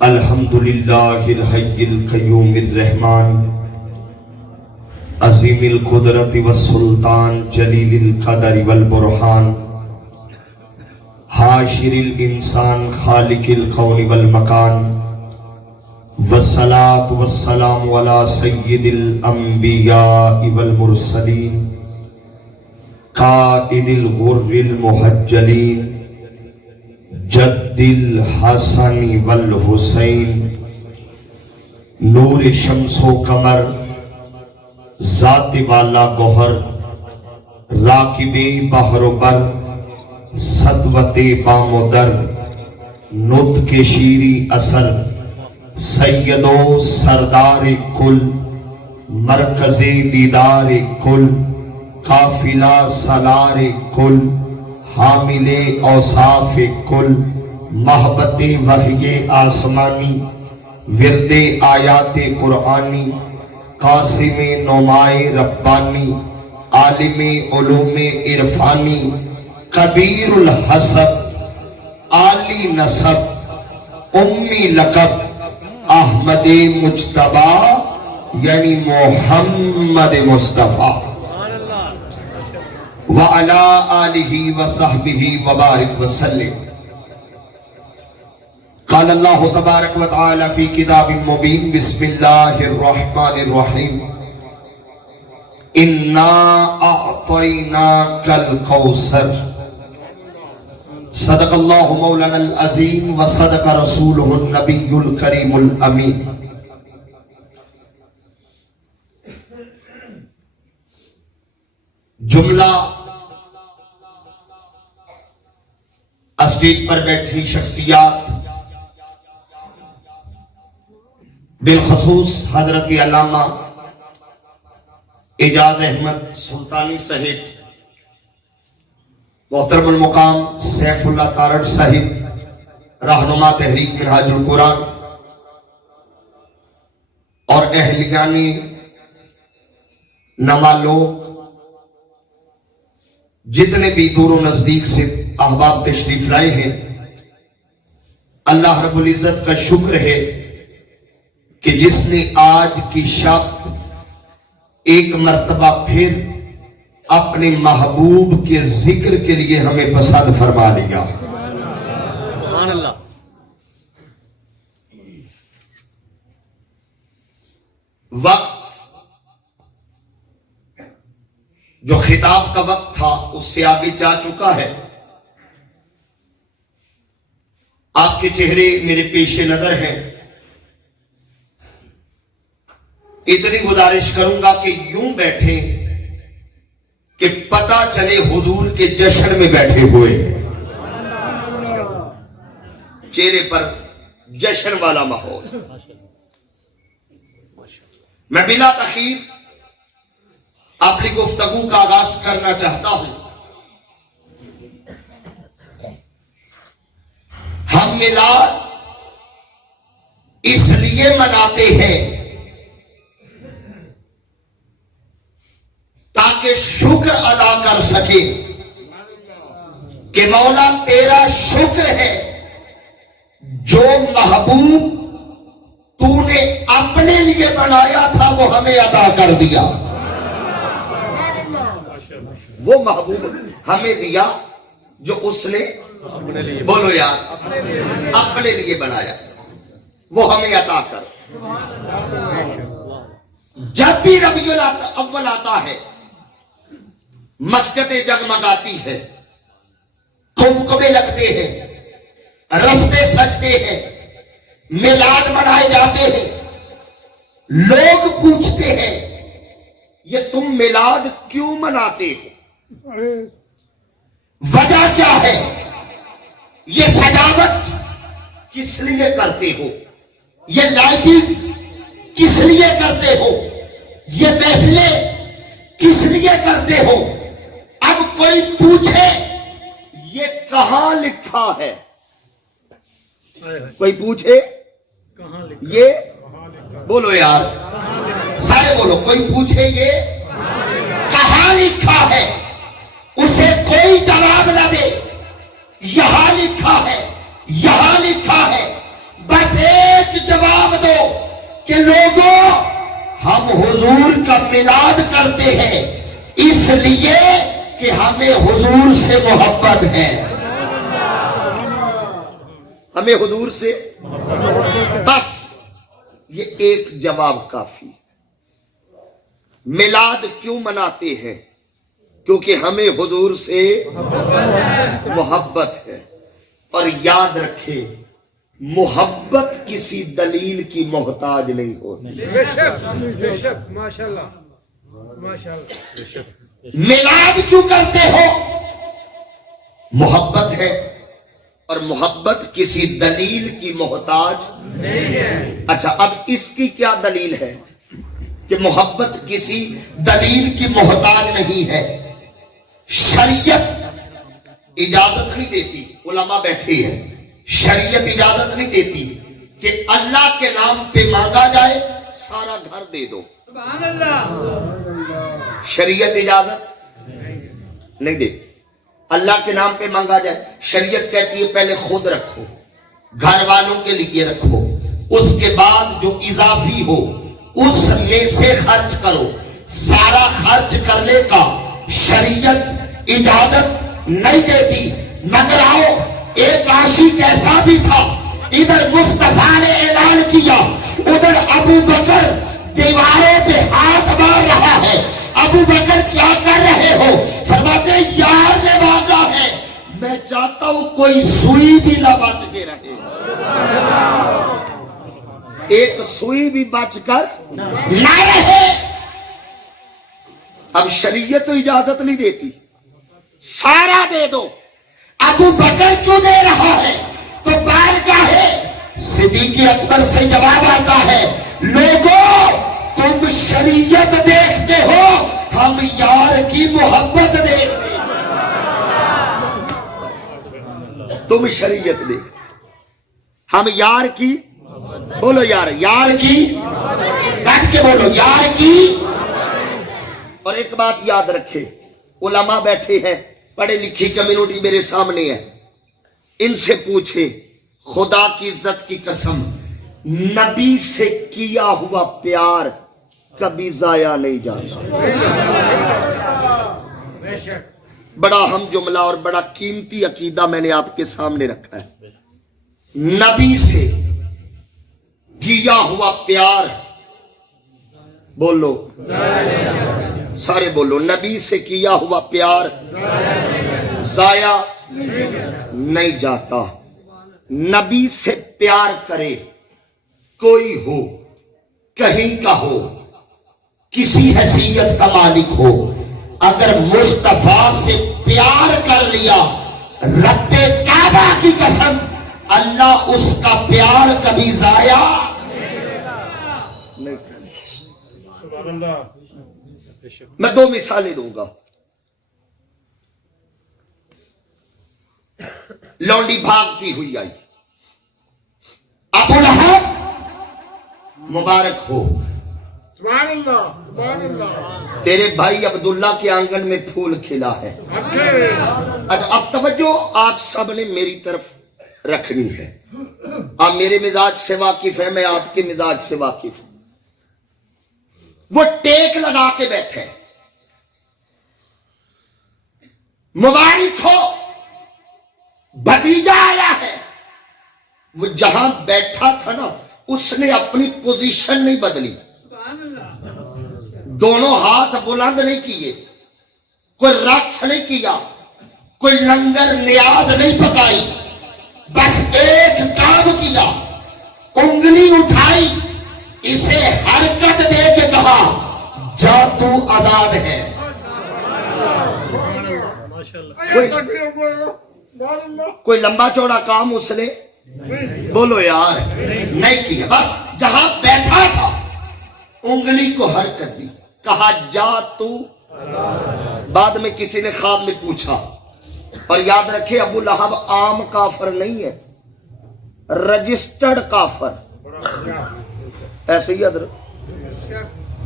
الحمدللہ الحی القیوم الرحمن عظیم القدرت والسلطان جلیل القدر والبرہان حاشر الانسان خالق الکون والمکان والصلاة والسلام علی سید الانبیاء والمرسلین قائد الغر المحجلین جد الحسن والحسین نور شمس و قمر ذات والا گوہر راکب بحر و بر سطوت بام و در نطق شیری اثر سید و سردار کل مرکز دیدار کل قافلہ سالار کل حامل اوصاف کل محبت وحی آسمانی ورد آیات قرآنی قاسم نمائے ربانی عالم علوم عرفانی کبیر الحسب عالی نسب امی لقب احمد مجتبی یعنی محمد مصطفیٰ وعلى آلہ وصحبہ وبارک وسلم قال اللہ تبارک وتعالی فی کتاب مبین بسم اللہ الرحمن الرحیم انا اعطیناک الکوثر صدق اللہ مولانا العظیم وصدق رسولہ النبی الکریم الامین جملہ اسٹیج پر بیٹھی شخصیات بالخصوص حضرت علامہ اعجاز احمد سلطانی صاحب محترم المقام سیف اللہ تارڑ صاحب رہنما تحریک منہاج القرآن اور اہلیان نما لوگ جتنے بھی دور و نزدیک سے احباب تشریف لائے ہیں، اللہ رب العزت کا شکر ہے کہ جس نے آج کی شب ایک مرتبہ پھر اپنے محبوب کے ذکر کے لیے ہمیں پسند فرما لیا۔ سبحان اللہ۔ وقت جو خطاب کا وقت تھا اس سے آگے جا چکا ہے۔ آپ کے چہرے میرے پیش نظر ہیں۔ اتنی گزارش کروں گا کہ یوں بیٹھیں کہ پتہ چلے حضور کے جشن میں بیٹھے ہوئے ہیں، چہرے پر جشن والا ماحول۔ میں بلا تاخیر اپنی گفتگو کا آغاز کرنا چاہتا ہوں۔ ہم میلاد اس لیے مناتے ہیں تاکہ شکر ادا کر سکے کہ مولا تیرا شکر ہے جو محبوب تو نے اپنے لیے بنایا تھا وہ ہمیں ادا کر دیا۔ وہ محبوب ہمیں دیا جو اس نے بولو یار اپنے لیے بنایا تھا، وہ ہمیں عطا کر۔ جب بھی ربیع الاول آتا ہے مسجدیں جگمگاتی ہے، قمقمے لگتے ہیں، رستے سجتے ہیں، میلاد منائے جاتے ہیں۔ لوگ پوچھتے ہیں یہ تم میلاد کیوں مناتے ہو؟ وجہ کیا ہے؟ یہ سجاوٹ کس لیے کرتے ہو؟ یہ لائٹنگ کس لیے کرتے ہو؟ یہ محفلیں کس لیے کرتے ہو؟ اب کوئی پوچھے یہ کہاں لکھا ہے؟ کوئی پوچھے یہ بولو یار سارے بولو، کوئی پوچھے یہ کہاں لکھا ہے؟ اسے کوئی جواب نہ دے، یہاں لکھا ہے، یہاں لکھا ہے، بس ایک جواب دو کہ لوگوں ہم حضور کا میلاد کرتے ہیں اس لیے کہ ہمیں حضور سے محبت ہے، ہمیں حضور سے، بس یہ ایک جواب کافی۔ میلاد کیوں مناتے ہیں؟ کیونکہ ہمیں حضور سے محبت ہے۔ اور یاد رکھے محبت کسی دلیل کی محتاج نہیں ہوتی۔ بے شک بے شک، ماشاءاللہ ماشاءاللہ۔ میلاد کیوں کرتے ہو؟ محبت ہے، اور محبت کسی دلیل کی محتاج نہیں ہے۔ اچھا، اب اس کی کیا دلیل ہے کہ محبت کسی دلیل کی محتاج نہیں ہے؟ شریعت اجازت نہیں دیتی، علماء بیٹھے ہیں، شریعت اجازت نہیں دیتی کہ اللہ کے نام پہ مانگا جائے سارا گھر دے دو، سبحان اللہ۔ شریعت اجازت نہیں دیتی۔ اللہ کے نام پہ مانگا جائے، شریعت کہتی ہے پہلے خود رکھو، گھر والوں کے لیے رکھو، اس کے بعد جو اضافی ہو اس میں سے خرچ کرو، سارا خرچ کرنے کا شریعت اجازت نہیں دیتی۔ مگر آؤ، ایک عاشق ایسا بھی تھا، ادھر مصطفیٰ نے اعلان کیا، ادھر ابو بکر دیواروں پہ ہاتھ مار رہا ہے۔ ابو بکر کیا کر رہے ہو؟ فرماتے یار نے مانگا ہے، میں چاہتا ہوں کوئی سوئی بھی نہ بچ کے رہے، ایک سوئی بھی بچ کر نہ رہے۔ اب شریعت تو اجازت نہیں دیتی، سارا دے دو۔ ابو بکر کیوں دے رہا ہے؟ تو بارگاہ صدیق اکبر سے جواب آتا ہے، لوگوں تم شریعت دیکھتے ہو، ہم یار کی محبت دیکھتے ہیں۔ تم شریعت دیکھتے، ہم یار کی، بولو یار، یار کی، بیٹھ کے بولو یار کی۔ اور ایک بات یاد رکھے، علماء بیٹھے ہیں، پڑھے لکھی کمیونٹی میرے سامنے ہے، ان سے پوچھے خدا کی عزت کی قسم، نبی سے کیا ہوا پیار کبھی ضائع نہیں جاتا۔ بے شک۔ بڑا اہم جملہ اور بڑا قیمتی عقیدہ میں نے آپ کے سامنے رکھا ہے۔ نبی سے کیا ہوا پیار، بولو سارے بولو، نبی سے کیا ہوا پیار ضائع نہیں جاتا۔ نبی سے پیار کرے کوئی ہو، کہیں کا ہو، کسی حیثیت کا مالک ہو، اگر مصطفیٰ سے پیار کر لیا، رب کعبہ کی قسم اللہ اس کا پیار کبھی ضائع نہیں کرے۔ سبحان اللہ۔ میں دو مثالیں دوں گا۔ لونڈی بھاگتی ہوئی آئی، ابو لہب مبارک ہو، سبحان اللہ سبحان اللہ۔ تیرے بھائی عبداللہ کے آنگن میں پھول کھلا ہے۔ اب توجہ آپ سب نے میری طرف رکھنی ہے، آپ میرے مزاج سے واقف ہیں، میں آپ کے مزاج سے واقف ہوں۔ وہ ٹیک لگا کے بیٹھے، مبارک ہو بھتیجا آیا ہے۔ وہ جہاں بیٹھا تھا نا، اس نے اپنی پوزیشن نہیں بدلی، دونوں ہاتھ بلند نہیں کیے، کوئی رقص نہیں کیا، کوئی لنگر نیاز نہیں پکائی، بس ایک کام کیا، انگلی اٹھائی، اسے حرکت دے کے کہا جا تو آزاد ہے۔ کوئی لمبا چوڑا کام اس نے بولو یار نہیں کیا، بس جہاں بیٹھا تھا انگلی کو حرکت دی، کہا جا تو۔ بعد میں کسی نے خواب میں پوچھا، اور یاد رکھے ابو لہب عام کافر نہیں ہے، رجسٹرڈ کافر، ایسے ہی حضرت،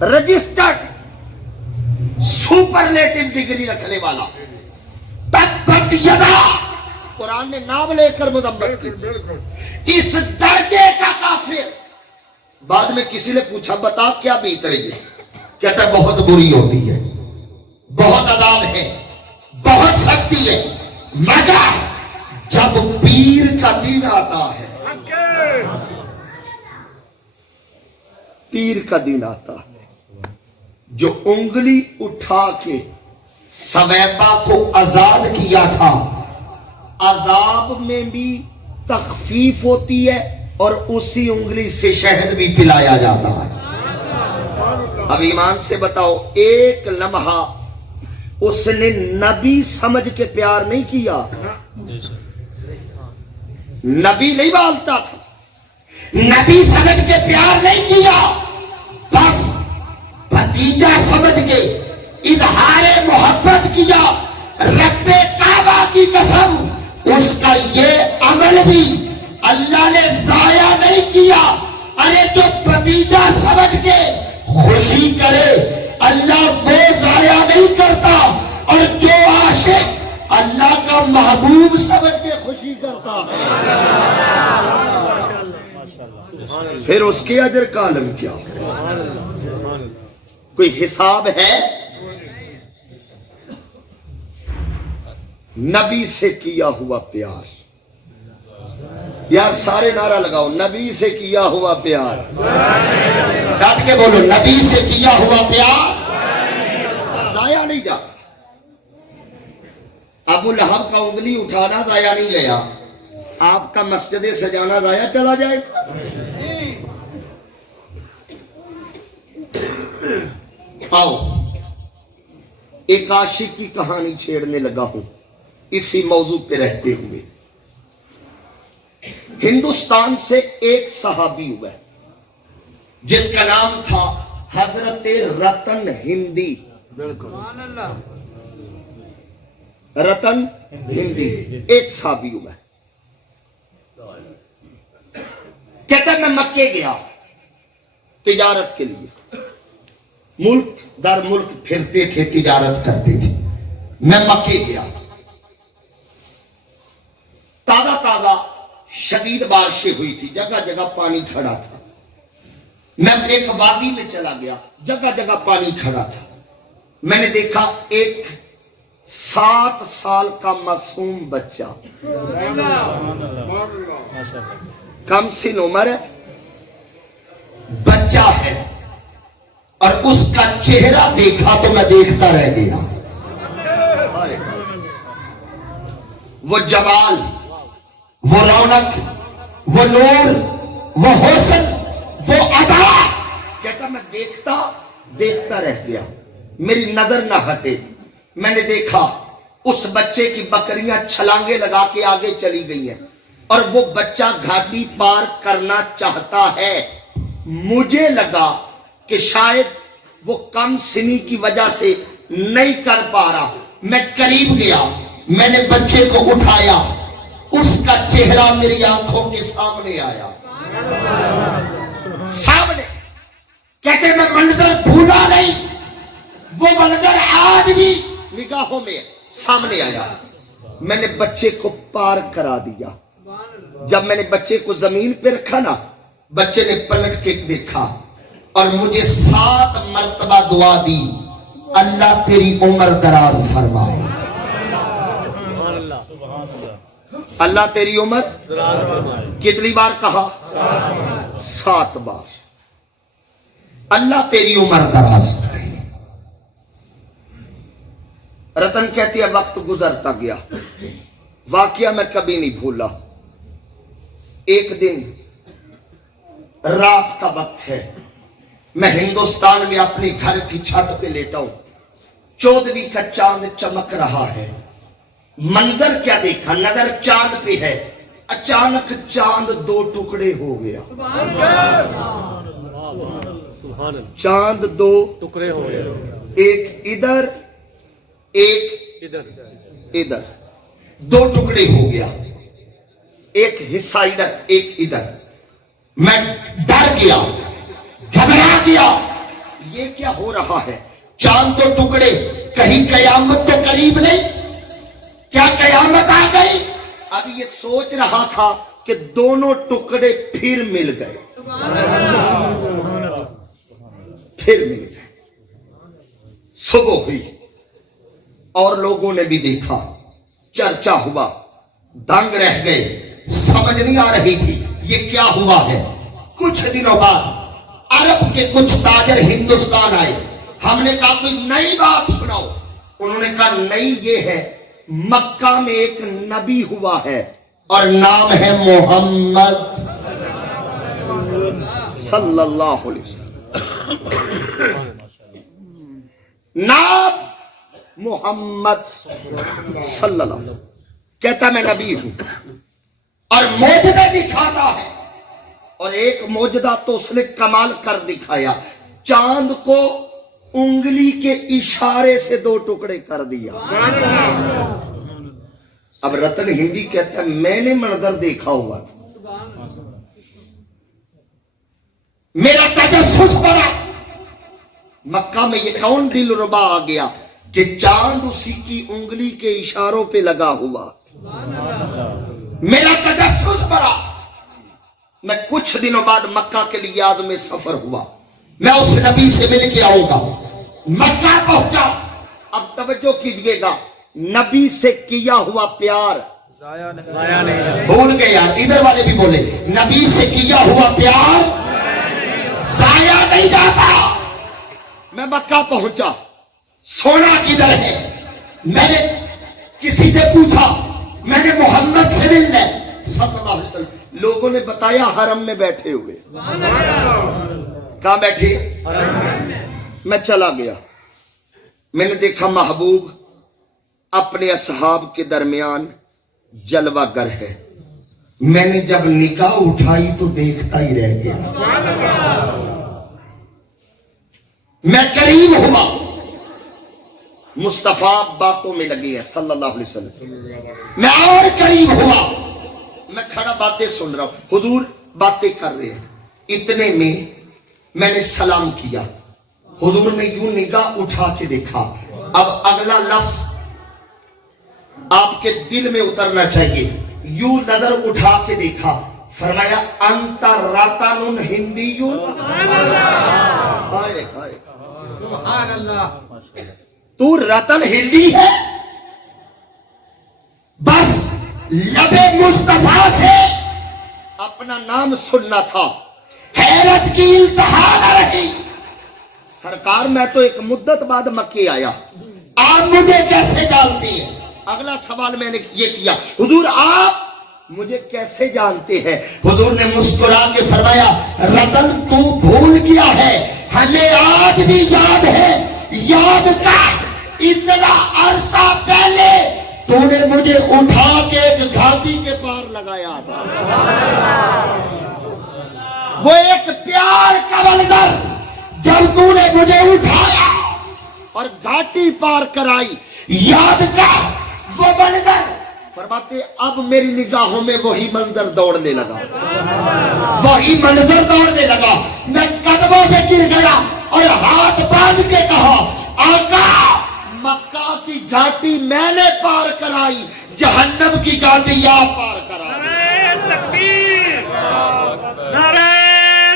رجسٹرڈ سپرلیٹو ڈگری رکھنے والا۔ تبت یدا قرآن نے نام لے کر مذمت کی. اس درجے کا کافر. بعد میں کسی نے پوچھا بتا کیا بیت رہی ہے؟ کہتا ہے بہت بری ہوتی ہے, بہت عذاب ہے, بہت سختی ہے, مگر جب پیر کا دن آتا ہے, پیر کا دن آتا ہے, جو انگلی اٹھا کے سویبا کو آزاد کیا تھا, عذاب میں بھی تخفیف ہوتی ہے اور اسی انگلی سے شہد بھی پلایا جاتا ہے. اب ایمان سے بتاؤ, ایک لمحہ اس نے نبی سمجھ کے پیار نہیں کیا, نبی نہیں بالتا تھا, نبی سمجھ کے پیار نہیں کیا, بس بھتیجا سمجھ کے اظہار محبت کیا. رب کعبہ کی قسم, اس کا یہ عمل بھی اللہ نے ضائع نہیں کیا. ارے جو بھتیجا سمجھ کے خوشی کرے اللہ وہ ضائع نہیں کرتا, اور جو عاشق اللہ کا محبوب سمجھ کے خوشی کرتا ہے پھر اس کے اجر کا عالم کیا ہو؟ کوئی حساب ہے؟ نبی سے کیا ہوا پیار. یار سارے نعرہ لگاؤ, نبی سے کیا ہوا پیار. ڈٹ کے بولو, نبی سے کیا ہوا پیار ضائع نہیں جاتا. ابو لہب کا انگلی اٹھانا ضائع نہیں گیا, آپ کا مسجد سجانا ضائع چلا جائے گا. آؤ ایک عاشق کی کہانی چھیڑنے لگا ہوں اسی موضوع پہ رہتے ہوئے. ہندوستان سے ایک صحابی ہوا ہے جس کا نام تھا حضرت رتن ہندی. رتن ہندی ایک صحابی ہوا ہے. کہتا ہے میں مکے گیا تجارت کے لیے, ملک در ملک پھرتے تھے, تجارت کرتے تھے. میں مکے گیا, تازہ تازہ شدید بارشیں ہوئی تھی, جگہ جگہ پانی کھڑا تھا. میں ایک وادی میں چلا گیا, جگہ جگہ پانی کھڑا تھا. میں نے دیکھا ایک 7 سال کا معصوم بچہ, کم سن عمر ہے, بچہ ہے, اور اس کا چہرہ دیکھا تو میں دیکھتا رہ گیا. وہ جمال, وہ رونق, وہ نور, وہ حسن, وہ ادا. کہتا میں دیکھتا رہ گیا, میری نظر نہ ہٹے. میں نے دیکھا اس بچے کی بکریاں چھلانگے لگا کے آگے چلی گئی ہیں, اور وہ بچہ گھاٹی پار کرنا چاہتا ہے. مجھے لگا کہ شاید وہ کم سنی کی وجہ سے نہیں کر پا رہا. میں قریب گیا, میں نے بچے کو اٹھایا, اس کا چہرہ میری آنکھوں کے سامنے آیا, سامنے. کہتے میں منظر بھولا نہیں, وہ منظر آج بھی نگاہوں میں سامنے آیا. میں نے بچے کو پار کرا دیا. جب میں نے بچے کو زمین پہ رکھا نا, بچے نے پلٹ کے دیکھا اور مجھے 7 مرتبہ دعا دی, اللہ تیری عمر دراز فرمائے, اللہ تیری عمر. کتنی بار کہا؟ 7 بار. اللہ تیری عمر دراز کرے. رتن کہتی ہے وقت گزرتا گیا, واقعہ میں کبھی نہیں بھولا. ایک دن رات کا وقت ہے, میں ہندوستان میں اپنی گھر کی چھت پہ لیٹا ہوں, 14ویں کا چاند چمک رہا ہے. منظر کیا دیکھا, نظر چاند پہ ہے, اچانک چاند 2 ٹکڑے ہو گیا. چاند 2 ٹکڑے ہو گئے, ایک ادھر ایک ادھر, 2 ٹکڑے ہو گیا, ایک حصہ ادھر ایک ادھر. میں ڈر گیا, گھبرا گیا, یہ کیا ہو رہا ہے؟ چاند 2 ٹکڑے, کہیں قیامت تو قریب نہیں؟ کیا قیامت آ گئی؟ اب یہ سوچ رہا تھا کہ دونوں ٹکڑے پھر مل گئے، پھر مل گئے۔ صبح ہوئی اور لوگوں نے بھی دیکھا، چرچا ہوا، دنگ رہ گئے، سمجھ نہیں آ رہی تھی یہ کیا ہوا ہے۔ کچھ دنوں بعد عرب کے کچھ تاجر ہندوستان آئے، ہم نے کہا کوئی نئی بات سناؤ۔ انہوں نے کہا نئی یہ ہے، مکہ میں ایک نبی ہوا ہے اور نام ہے محمد صلی اللہ علیہ وسلم، نام محمد صلی اللہ علیہ وسلم، کہتا میں نبی ہوں اور معجزہ دکھاتا ہے۔ اور ایک معجزہ تو اس نے کمال کر دکھایا، چاند کو انگلی کے اشارے سے دو ٹکڑے کر دیا۔ اب رتن ہندی کہتا ہے میں نے منظر دیکھا ہوا تھا، میرا تجسس پڑا، مکہ میں یہ کون دل ربا آ گیا کہ چاند اسی کی انگلی کے اشاروں پہ لگا ہوا۔ میرا تجسس پڑا، میں کچھ دنوں بعد مکہ کے لیے عازم سفر ہوا، میں اس نبی سے مل کے آؤں گا۔ مکہ پہنچا، اب توجہ کیجئے گا، نبی سے کیا ہوا پیار بھول گئے یار، ادھر والے بھی بولے، نبی سے کیا ہوا پیار ضائع نہیں جاتا۔ میں مکہ پہنچا، سونا کدھر ہے؟ میں نے کسی سے پوچھا، میں نے محمد سے ملنا ہے صلی اللہ علیہ وسلم، لوگوں نے بتایا حرم میں بیٹھے ہوئے۔ کہاں بیٹھے؟ میں چلا گیا، میں نے دیکھا محبوب اپنے اصحاب کے درمیان جلوہ گر ہے۔ میں نے جب نگاہ اٹھائی تو دیکھتا ہی رہ گیا۔ میں قریب ہوا، مصطفیٰ باتوں میں لگے ہیں صلی اللہ علیہ وسلم، میں اور قریب ہوا، میں کھڑا باتیں سن رہا ہوں، حضور باتیں کر رہے ہیں۔ اتنے میں میں نے سلام کیا، حضور نے یوں نگاہ اٹھا کے دیکھا۔ اب اگلا لفظ آپ کے دل میں اترنا چاہیے، یوں نظر اٹھا کے دیکھا، فرمایا انت رتن ہندیون، سبحان اللہ، تو رتن ہندی ہے؟ بس لب مصطفیٰ سے اپنا نام سننا تھا، حیرت کی انتہا نہ رہی۔ سرکار میں تو ایک مدت بعد مکے آیا، آپ مجھے کیسے جانتے ہیں؟ اگلا سوال میں نے یہ کیا، حضور آپ مجھے کیسے جانتے ہیں؟ حضور نے مسکرا کے فرمایا رتن تو بھول گیا ہے، ہمیں آج بھی یاد ہے، یاد کر اتنا عرصہ پہلے تو نے مجھے اٹھا کے ایک گھاٹی کے پار لگایا تھا۔ وہ ایک پیار کا منظر جب تو نے مجھے اٹھایا اور گھاٹی پار کرائی، یاد کر وہ منظر۔ فرماتے اب میری نگاہوں میں وہی منظر دوڑنے لگا، وہی منظر دوڑنے لگا۔ میں قدموں پہ گر گیا اور ہاتھ باندھ کے کہا آقا مکہ کی گھاٹی میں نے پار کرائی، جہنم کی گھاٹی آپ پار کرائی۔ نعرہ تکبیر، نعرہ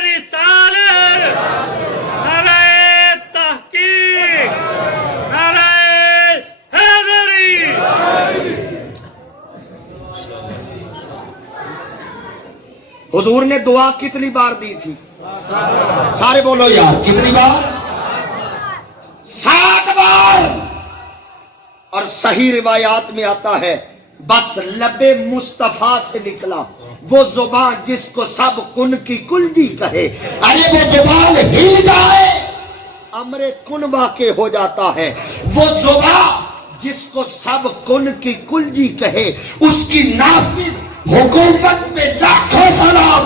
رسالت، نعرہ تحقیق، نعرہ حیدری۔ حضور نے دعا کتنی بار دی تھی؟ سارے بولو یار، کتنی بار؟ 7 بار۔ اور صحیح روایات میں آتا ہے بس لب مصطفیٰ سے نکلا وہ زبان جس کو سب کن کی کلجی کہے، ارے وہ زبان ہل جائے امر کن واقع ہو جاتا ہے۔ وہ زبان جس کو سب کن کی کلجی کہے، اس کی نافذ حکومت میں لاکھوں سلام۔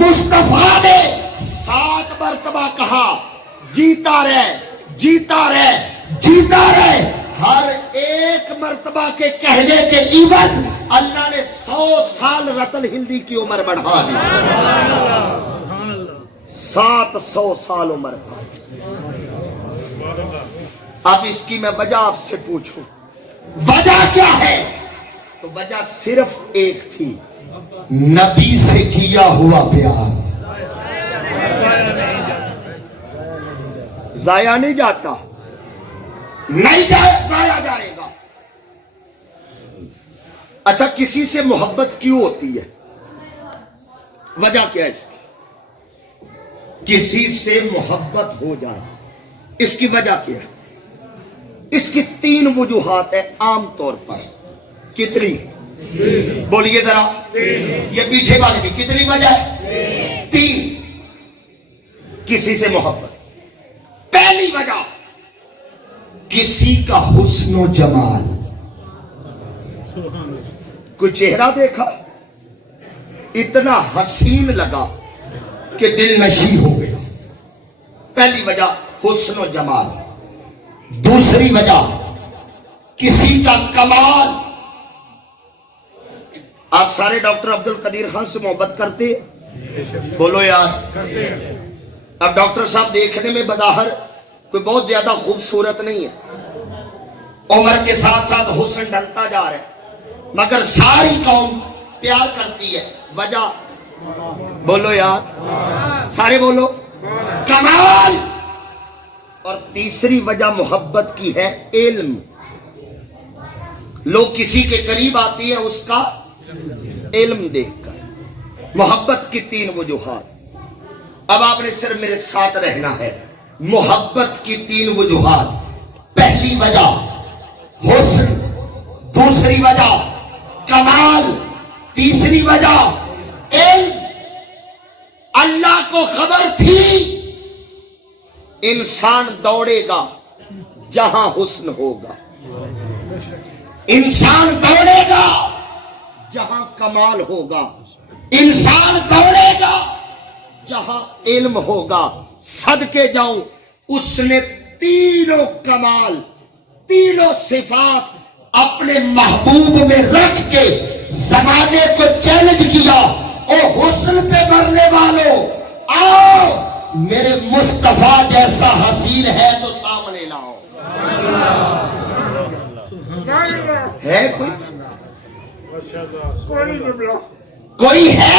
مصطفیٰ نے 7 مرتبہ کہا جیتا رہ، جیتا رہ، جیتا رہ۔ ہر ایک مرتبہ کے کہنے کے عوض اللہ نے 100 سال رتن ہندی کی عمر بڑھا دی، 700 سال عمر۔ اب اس کی میں وجہ آپ سے پوچھوں، وجہ کیا ہے؟ تو وجہ صرف ایک تھی، نبی سے کیا ہوا پیار ضائع نہیں جاتا، نہیں ضائع جائے گا۔ اچھا کسی سے محبت کیوں ہوتی ہے؟ وجہ کیا ہے اس کی؟ کسی سے محبت ہو جائے اس کی وجہ کیا ہے؟ اس کی 3 وجوہات ہیں عام طور پر۔ کتنی؟ بولیے ذرا، یہ پیچھے والی بھی کتنی وجہ ہے؟ 3 کسی سے محبت۔ پہلی وجہ کسی کا حسن و جمال، کوئی چہرہ دیکھا اتنا حسین لگا کہ دل نشیں ہو گیا، پہلی وجہ حسن و جمال۔ دوسری وجہ کسی کا کمال۔ آپ سارے ڈاکٹر عبد القدیر خان سے محبت کرتے ہیں؟ بولو یار۔ اب ڈاکٹر صاحب دیکھنے میں بظاہر کوئی بہت زیادہ خوبصورت نہیں ہے، عمر کے ساتھ ساتھ حسن ڈھلتا جا رہا ہے، مگر ساری قوم پیار کرتی ہے۔ وجہ بولو یار، سارے بولو، کمال۔ اور تیسری وجہ محبت کی ہے علم۔ لوگ کسی کے قریب آتی ہیں اس کا علم دیکھ کر۔ محبت کی 3 وجوہات۔ اب آپ نے صرف میرے ساتھ رہنا ہے۔ محبت کی 3 وجوہات۔ پہلی وجہ حسن، دوسری وجہ کمال، تیسری وجہ علم۔ اللہ کو خبر تھی انسان دوڑے گا جہاں حسن ہوگا، انسان دوڑے گا جہاں کمال ہوگا، انسان دوڑے گا جہاں علم ہوگا۔ صدقے جاؤں اس نے تینوں کمال، تینوں صفات اپنے محبوب میں رکھ کے زمانے کو چیلنج کیا، او حسن پہ مرنے والوں آؤ، میرے مصطفیٰ جیسا حسین ہے تو سامنے لاؤ۔ ہے کوئی ہے؟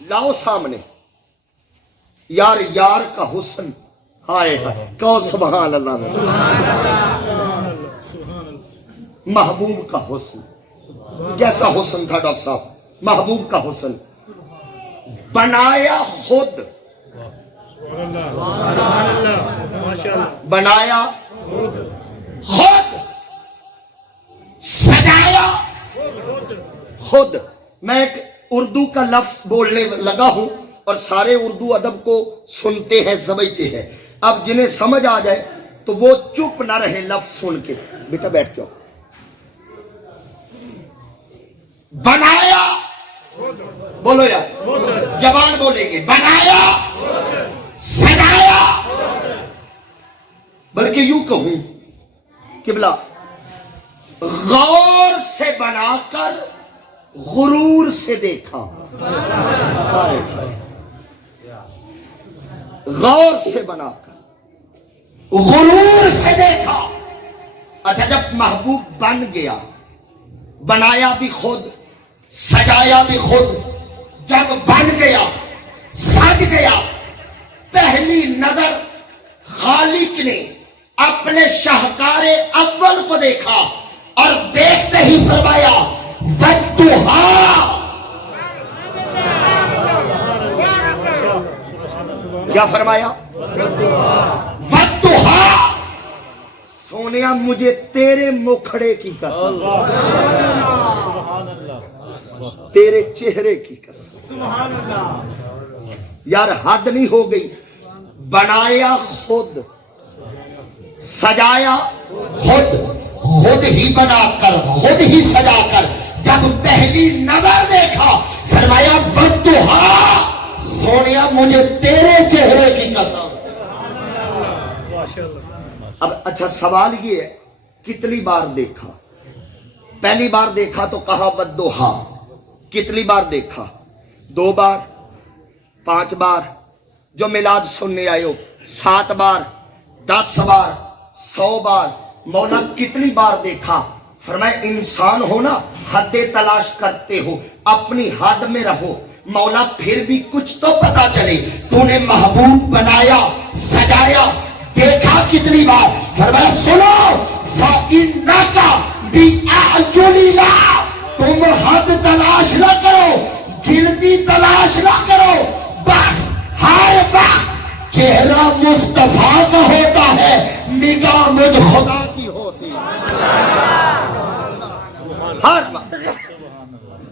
لاؤ سامنے۔ یار یار کا حسن، ہائے ہائے، کہو سبحان اللہ۔ محبوب کا حسن، کیسا حسن تھا ڈاکٹر صاحب؟ محبوب کا حسن بنایا خود، بنایا خود، سجایا خود۔ میں ایک اردو کا لفظ بولنے لگا ہوں اور سارے اردو ادب کو سنتے ہیں، سمجھتے ہیں۔ اب جنہیں سمجھ آ جائے تو وہ چپ نہ رہے لفظ سن کے۔ بیٹا بیٹھ جاؤ۔ بنایا، بولو یار، جوان بولیں گے، بنایا، سجایا۔ بلکہ یوں کہوں قبلہ، غور سے بنا کر غرور سے دیکھا۔ غور سے بنا کر غرور سے دیکھا۔ اچھا جب محبوب بن گیا، بنایا بھی خود، سجایا بھی خود، جب بن گیا، سج گیا، پہلی نظر خالق نے اپنے شاہکار اول کو دیکھا اور دیکھتے ہی فرمایا وَالضُّحَىٰ۔ کیا فرمایا؟ وَالضُّحَىٰ۔ سونیا مجھے تیرے مکھڑے کی قسم، تیرے چہرے کی قسم۔ یار حد نہیں ہو گئی؟ بنایا خود، سجایا خود، خود ہی بنا کر، خود ہی سجا کر، جب پہلی نظر دیکھا فرمایا وَالضُّحَىٰ، سونیا مجھے تیرے چہرے کی قسم۔ اب اچھا سوال یہ ہے کتنی بار دیکھا؟ پہلی بار دیکھا تو کہا وَالضُّحَىٰ، کتنی بار دیکھا؟ 2 بار، 5 بار، جو میلاد سننے آئے ہو 7 بار، 10 بار، 100 بار۔ مولا کتنی بار دیکھا؟ فرمایا انسان ہو نا حد تلاش کرتے ہو، اپنی حد میں رہو، مولا پھر بھی کچھ تو پتا چلے، تو نے محبوب بنایا سجایا دیکھا کتنی بار، فرمایا سنو فَإِنَّكَ بِأَعْيُنِنَا، تم حد تلاش نہ کرو، گنتی تلاش نہ کرو، بس ہر وقت چہرہ مصطفیٰ کا ہوتا ہے، نگاہ مجھ خدا کی ہوتی ہے، ہر وقت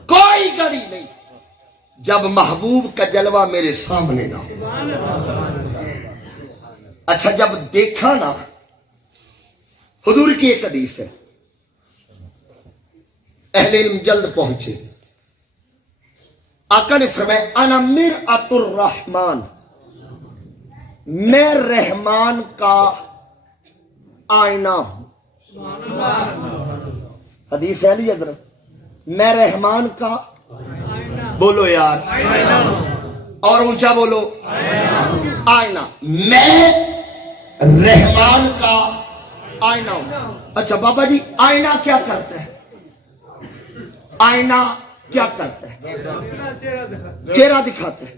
کوئی گڑی نہیں جب محبوب کا جلوہ میرے سامنے نہ ہو۔ اچھا جب دیکھا نا، حضور کی ایک حدیث ہے، اہل علم جلد پہنچے، آقا نے فرمایا انا مرآت الرحمن، میں رحمان کا آئینہ ہوں۔ حدیث ہے نہیں حضرت، میں رحمان کا، بولو یار اور اونچا بولو، آئینہ، میں رحمان کا آئینہ ہوں۔ اچھا بابا جی آئینہ کیا کرتا ہے؟ آئینہ کیا کرتا ہے؟ چہرہ دکھاتا ہے۔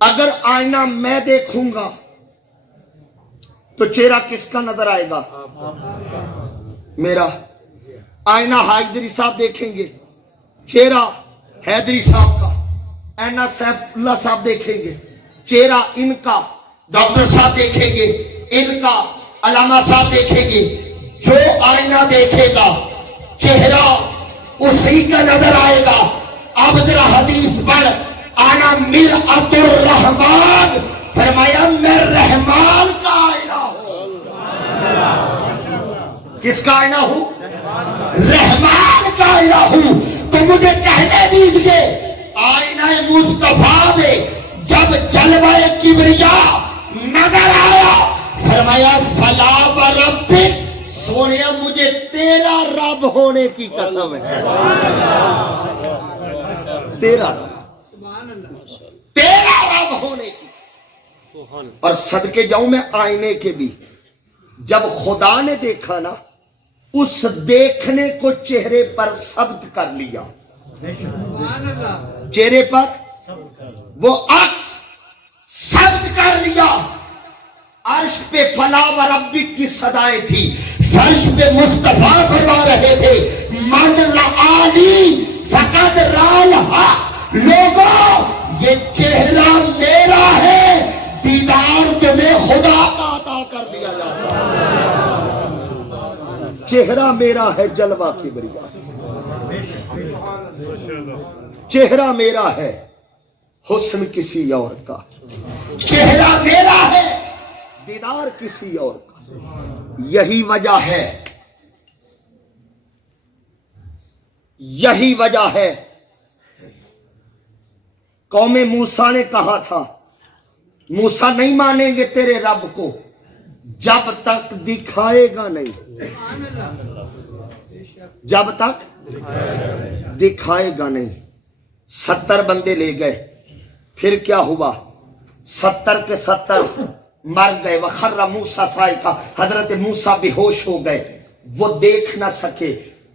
اگر آئینہ میں دیکھوں گا تو چہرہ کس کا نظر آئے گا؟ میرا۔ آئینہ حیدری صاحب دیکھیں گے، چہرہ حیدری صاحب کا۔ آئینہ سیف اللہ صاحب دیکھیں گے، چہرہ ان کا۔ ڈاکٹر صاحب دیکھیں گے، ان کا۔ علامہ صاحب دیکھیں گے۔ جو آئینہ دیکھے گا چہرہ اسی کا نظر آئے گا۔ اب ذرا حدیث پڑھ، انا مرآت الرحمن، فرمایا میں رحمان کا آئینہ ہوں۔ کس کا آئینہ ہوں؟ رحمان کا آئینہ ہوں۔ تو مجھے کہنے دیجئے آئینہ مصطفیٰ میں جب جلوہ کبریا نظر آیا، فرمایا فلا وربک، سونیا مجھے تیرا رب ہونے کی قسم ہے، تیرا رب ہونے کی۔ اور صدقے جاؤں میں آئینے کے بھی، جب خدا نے دیکھا نا، اس دیکھنے کو چہرے پر ثبت کر لیا، چہرے پر وہ عکس ثبت کر لیا۔ عرش پہ فلا وربک کی صدائیں تھی، فرش پہ مصطفیٰ فرما رہے تھے من رآنی فقد رآل حق، لوگوں یہ چہرہ میرا ہے، دیدار تمہیں خدا کا عطا کر دیا جاتا ہے۔ چہرہ میرا ہے جلوہ کبریا، چہرہ میرا ہے حسن کسی اور کا، چہرہ میرا ہے دیدار کسی اور کا۔ یہی وجہ ہے، یہی وجہ ہے قوم موسیٰ نے کہا تھا موسیٰ نہیں مانیں گے تیرے رب کو جب تک دکھائے گا نہیں، جب تک دکھائے گا نہیں۔ 70 بندے لے گئے، پھر کیا ہوا؟ 70 کے 70 مر گئے۔ وخر موسیٰ صاعقہ، حضرت موسیٰ بے ہوش ہو گئے، وہ دیکھ نہ سکے،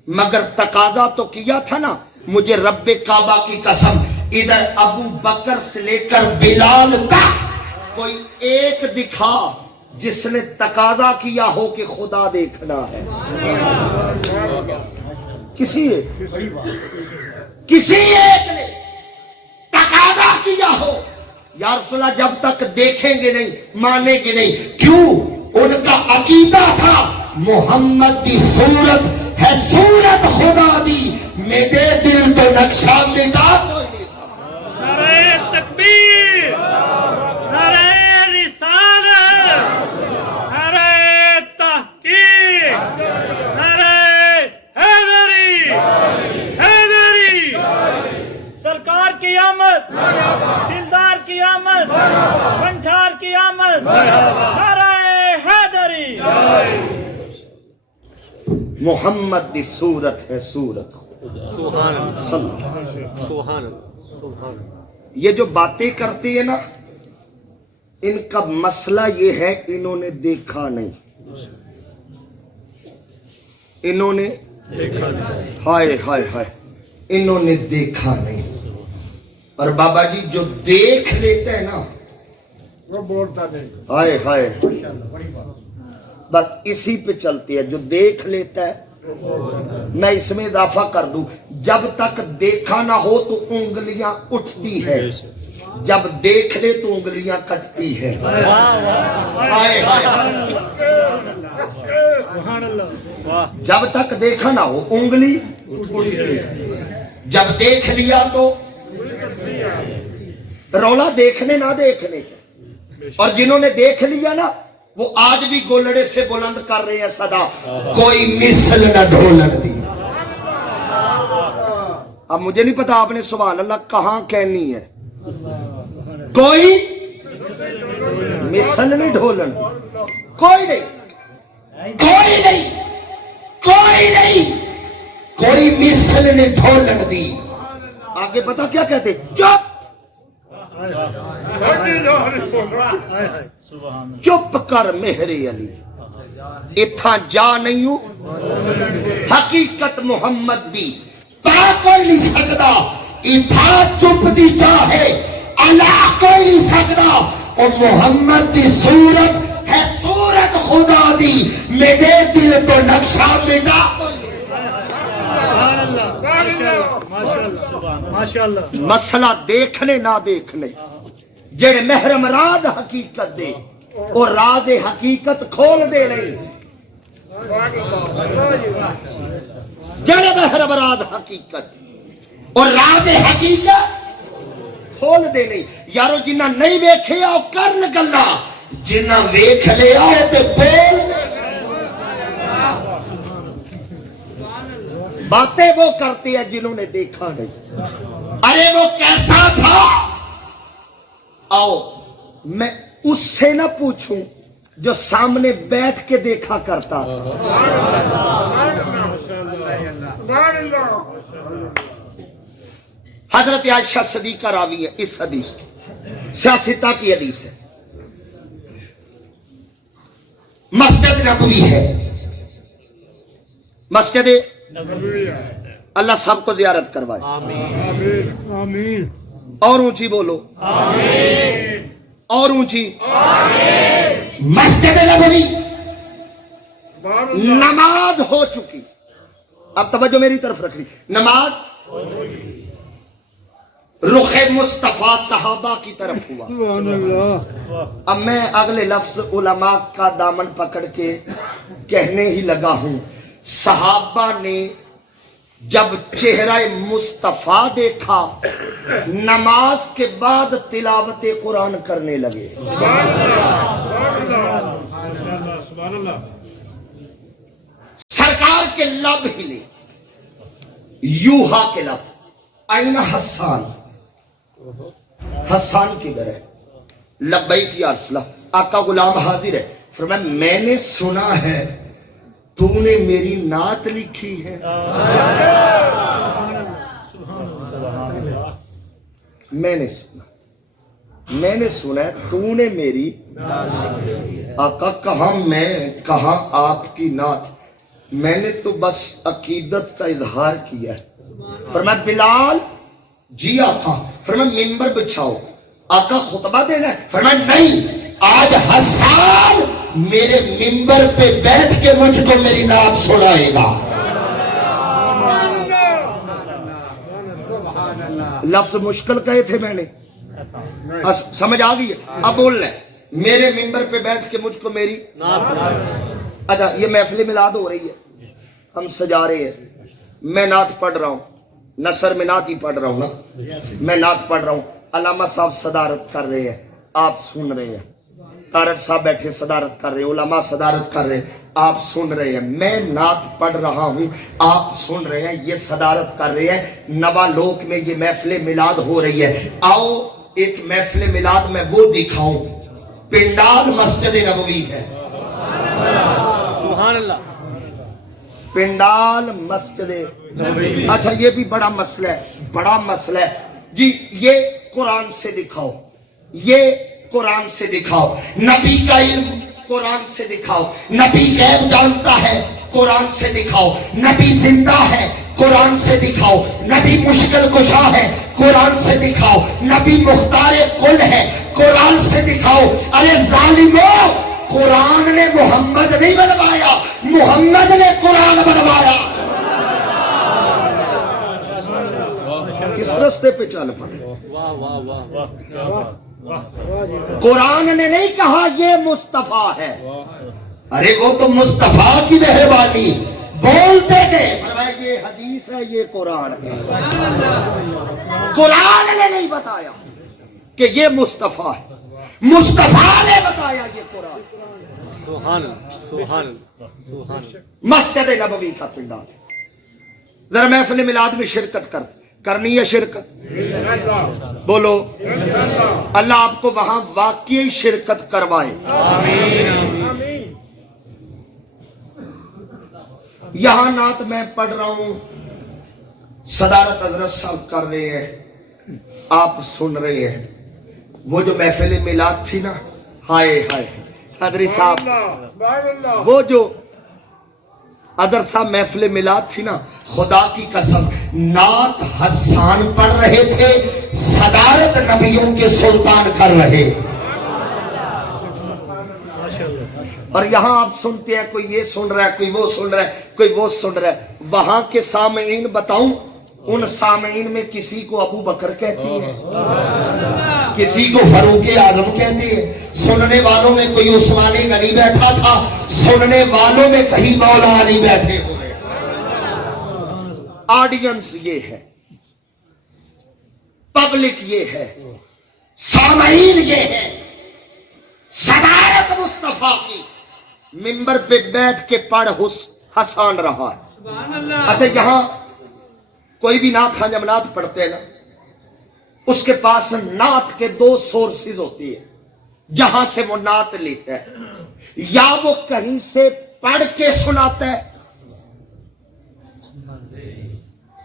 مگر تقاضا تو کیا تھا نا، مجھے رب کعبہ کی قسم، ادھر ابو بکر سے لے کر بلال تک کوئی ایک دکھا جس نے تقاضا کیا ہو کہ خدا دیکھنا ہے۔ کسی ایک نے تقاضا کیا ہو، یا رسول اللہ جب تک دیکھیں گے نہیں مانیں گے نہیں۔ کیوں؟ ان کا عقیدہ تھا محمد کی صورت ہے صورت خدا دی، میرے دل تو نقشہ مٹا کوئی نہیں سکتا۔ نعرہ تکبیر، نعرہ رسالت، نعرہ تحقیق، نعرہ حیدری، حیدری، سرکار کی آمد، دلدار کی آمد، بنٹھار کی آمد، نعرہ حیدری۔ محمد دی صورت ہے صورت سبحان اللہ، خدا۔ سبحان اللہ، سبحان اللہ۔ یہ جو باتیں کرتے ہیں نا، ان کا مسئلہ یہ ہے انہوں نے دیکھا نہیں۔ انہوں نے ہائے ہائے ہائے انہوں نے دیکھا نہیں. اور بابا جی جو دیکھ لیتا ہے نا وہ بولتا نہیں. ہائے ہائے بس اسی پہ چلتی ہے. جو دیکھ لیتا ہے میں اس میں اضافہ کر دوں جب تک دیکھا نہ ہو تو انگلیاں اٹھتی ہے, جب دیکھ لے تو انگلیاں کٹتی ہے. ہائے ہائے جب تک دیکھا نہ ہو انگلی, جب دیکھ لیا تو رولا دیکھنے نہ دیکھنے. اور جنہوں نے دیکھ لیا نا وہ آج بھی گولڑے سے بلند کر رہے ہیں صدا, کوئی مثل نہ ڈھولن دی. اب مجھے نہیں پتا آپ نے سبحان اللہ کہاں کہنی ہے. کوئی مثل نہیں ڈھولن, کوئی نہیں, کوئی نہیں, کوئی نہیں, کوئی مثل نہیں ڈھولن دی. آگے پتا کیا کہتے, چپ چپ کر میرے علی, اتھا جا نہیں ہوں حقیقت محمد دی پا کوئی نہیں سکتا. اتھا چپ دی جا ہے اللہ کوئی نہیں سکتا. اور محمد دی صورت ہے صورت خدا دی, میرے دل تو نقشہ مٹا. مسئلہ دیکھنے نہ دیکھنے, جڑے محرم راز حقیقت دے اور راز حقیقت کھول دے نہیں. جڑے محرم راز حقیقت اور راز حقیقت کھول دے نہیں. یارو جنہ نہیں ویکھے آؤ کرن گلا, جنہ ویکھ لے آؤ تے بول دے. باتیں وہ کرتے ہیں جنہوں نے دیکھا نہیں. ارے وہ کیسا تھا, آؤ میں اس سے نہ پوچھوں جو سامنے بیٹھ کے دیکھا کرتا تھا. حضرت عائشہ صدیقہ راوی ہے اس حدیث کی, سیاستہ کی حدیث ہے. مسجد نبوی ہے, مسجد اللہ سب کو زیارت کروائے. آمین آمین. اور اونچی بولو آمین, اور اونچی آمین. مسجد نبوی نماز ہو چکی. اب توجہ میری طرف رکھنی. نماز رخ مصطفیٰ صحابہ کی طرف ہوا. سبحان اللہ. اب میں اگلے لفظ علماء کا دامن پکڑ کے کہنے ہی لگا ہوں. صحابہ نے جب چہرہ مصطفیٰ دیکھا نماز کے بعد تلاوت قرآن کرنے لگے. سرکار کے لب ہلے, یوہا کے لب. آئینہ حسان, حسان کی در ہے. لبیک یا رسول اللہ. آقا غلام حاضر ہے. فرمایا میں نے سنا ہے تو نے میری نعت لکھی ہے. میں نے سنا ہے تو نے میری. آقا کہاں میں کہاں آپ کی نعت, میں نے تو بس عقیدت کا اظہار کیا ہے. فرمایا بلال, جی آقا. فرمایا منبر بچھاؤ. آقا خطبہ دینا ہے. فرمایا نہیں, آج حسان میرے منبر پہ بیٹھ کے مجھ کو میری نعت سنائے گا. لفظ مشکل کہے تھے میں نے, سمجھ آ گئی ہے. اب بول لیں میرے منبر پہ بیٹھ کے مجھ کو میری. اچھا یہ محفل میلاد ہو رہی ہے, ہم سجا رہے ہیں, میں نعت پڑھ رہا ہوں, نثر میں نعت ہی پڑھ رہا ہوں نا, میں نعت پڑھ رہا ہوں. علامہ صاحب صدارت کر رہے ہیں, آپ سن رہے ہیں. طارق صاحب بیٹھے صدارت کر رہے ہیں, علماء صدارت کر رہے ہیں, آپ سن رہے ہیں. میں نعت پڑھ رہا ہوں, آپ سن رہے ہیں, یہ صدارت کر رہے ہیں. نوا لوک میں یہ محفل میلاد ہو رہی ہے. آؤ ایک محفل میلاد میں وہ دکھاؤں. پنڈال مسجد نبوی ہے. سبحان اللہ. پنڈال مسجد. اچھا یہ بھی بڑا مسئلہ ہے, بڑا مسئلہ ہے جی. یہ قرآن سے دکھاؤ, یہ قرآن سے دکھاؤ. نبی کا علم قرآن سے دکھاؤ. نبی غیب جانتا ہے قرآن سے دکھاؤ. نبی زندہ ہے قرآن سے دکھاؤ. نبی مشکل کشا ہے قرآن سے دکھاؤ. نبی مختار کل ہے قرآن سے دکھاؤ. ارے ظالموں، قرآن نے محمد نہیں بنوایا، محمد نے قرآن بنوایا. کس رستے پہ چل پڑے؟ قرآن نے نہیں کہا یہ مصطفیٰ ہے. ارے وہ تو مصطفیٰ کی مہربانی بولتے گئے، فرمایا یہ حدیث ہے یہ قرآن ہے. قرآن نے نہیں بتایا کہ یہ مصطفیٰ ہے، مصطفیٰ نے بتایا یہ قرآن. مسجد نبوی کا پنڈال، ذرا محفل میلاد میں شرکت کرنی ہے شرکت؟ بولو اللہ آپ کو وہاں واقعی شرکت کروائے. یہاں نعت میں پڑھ رہا ہوں، صدارت حضرت صاحب کر رہے ہیں، آپ سن رہے ہیں. وہ جو محفل میلاد تھی نا، ہائے ہائے حضری صاحب، وہ جو ادر صاحب محفل میلاد تھی نا، خدا کی قسم نعت حسان پڑھ رہے تھے، صدارت نبیوں کے سلطان کر رہے. اور یہاں آپ سنتے ہیں کوئی یہ سن رہا ہے، کوئی وہ سن رہا ہے، کوئی وہ سن رہا ہے. وہاں کے سامعین بتاؤں، ان سامعین میں کسی کو ابو بکر کہتی ہے، کسی کو فاروق اعظم کہتی ہے. سننے والوں میں کوئی عثمان غنی بیٹھا تھا، سننے والوں میں کہیں مولا علی بیٹھے ہوئے. آڈینس یہ ہے، پبلک یہ ہے، سامعین یہ ہے. صدارت مصطفیٰ کی منبر پہ بیٹھ کے پڑھ حسان رہا ہے. اچھا یہاں کوئی بھی نعت خواجہ نعت پڑھتے ہیں نا، اس کے پاس نعت کے دو سورسز ہوتی ہے جہاں سے وہ نعت لیتا ہے. یا وہ کہیں سے پڑھ کے سناتا ہے،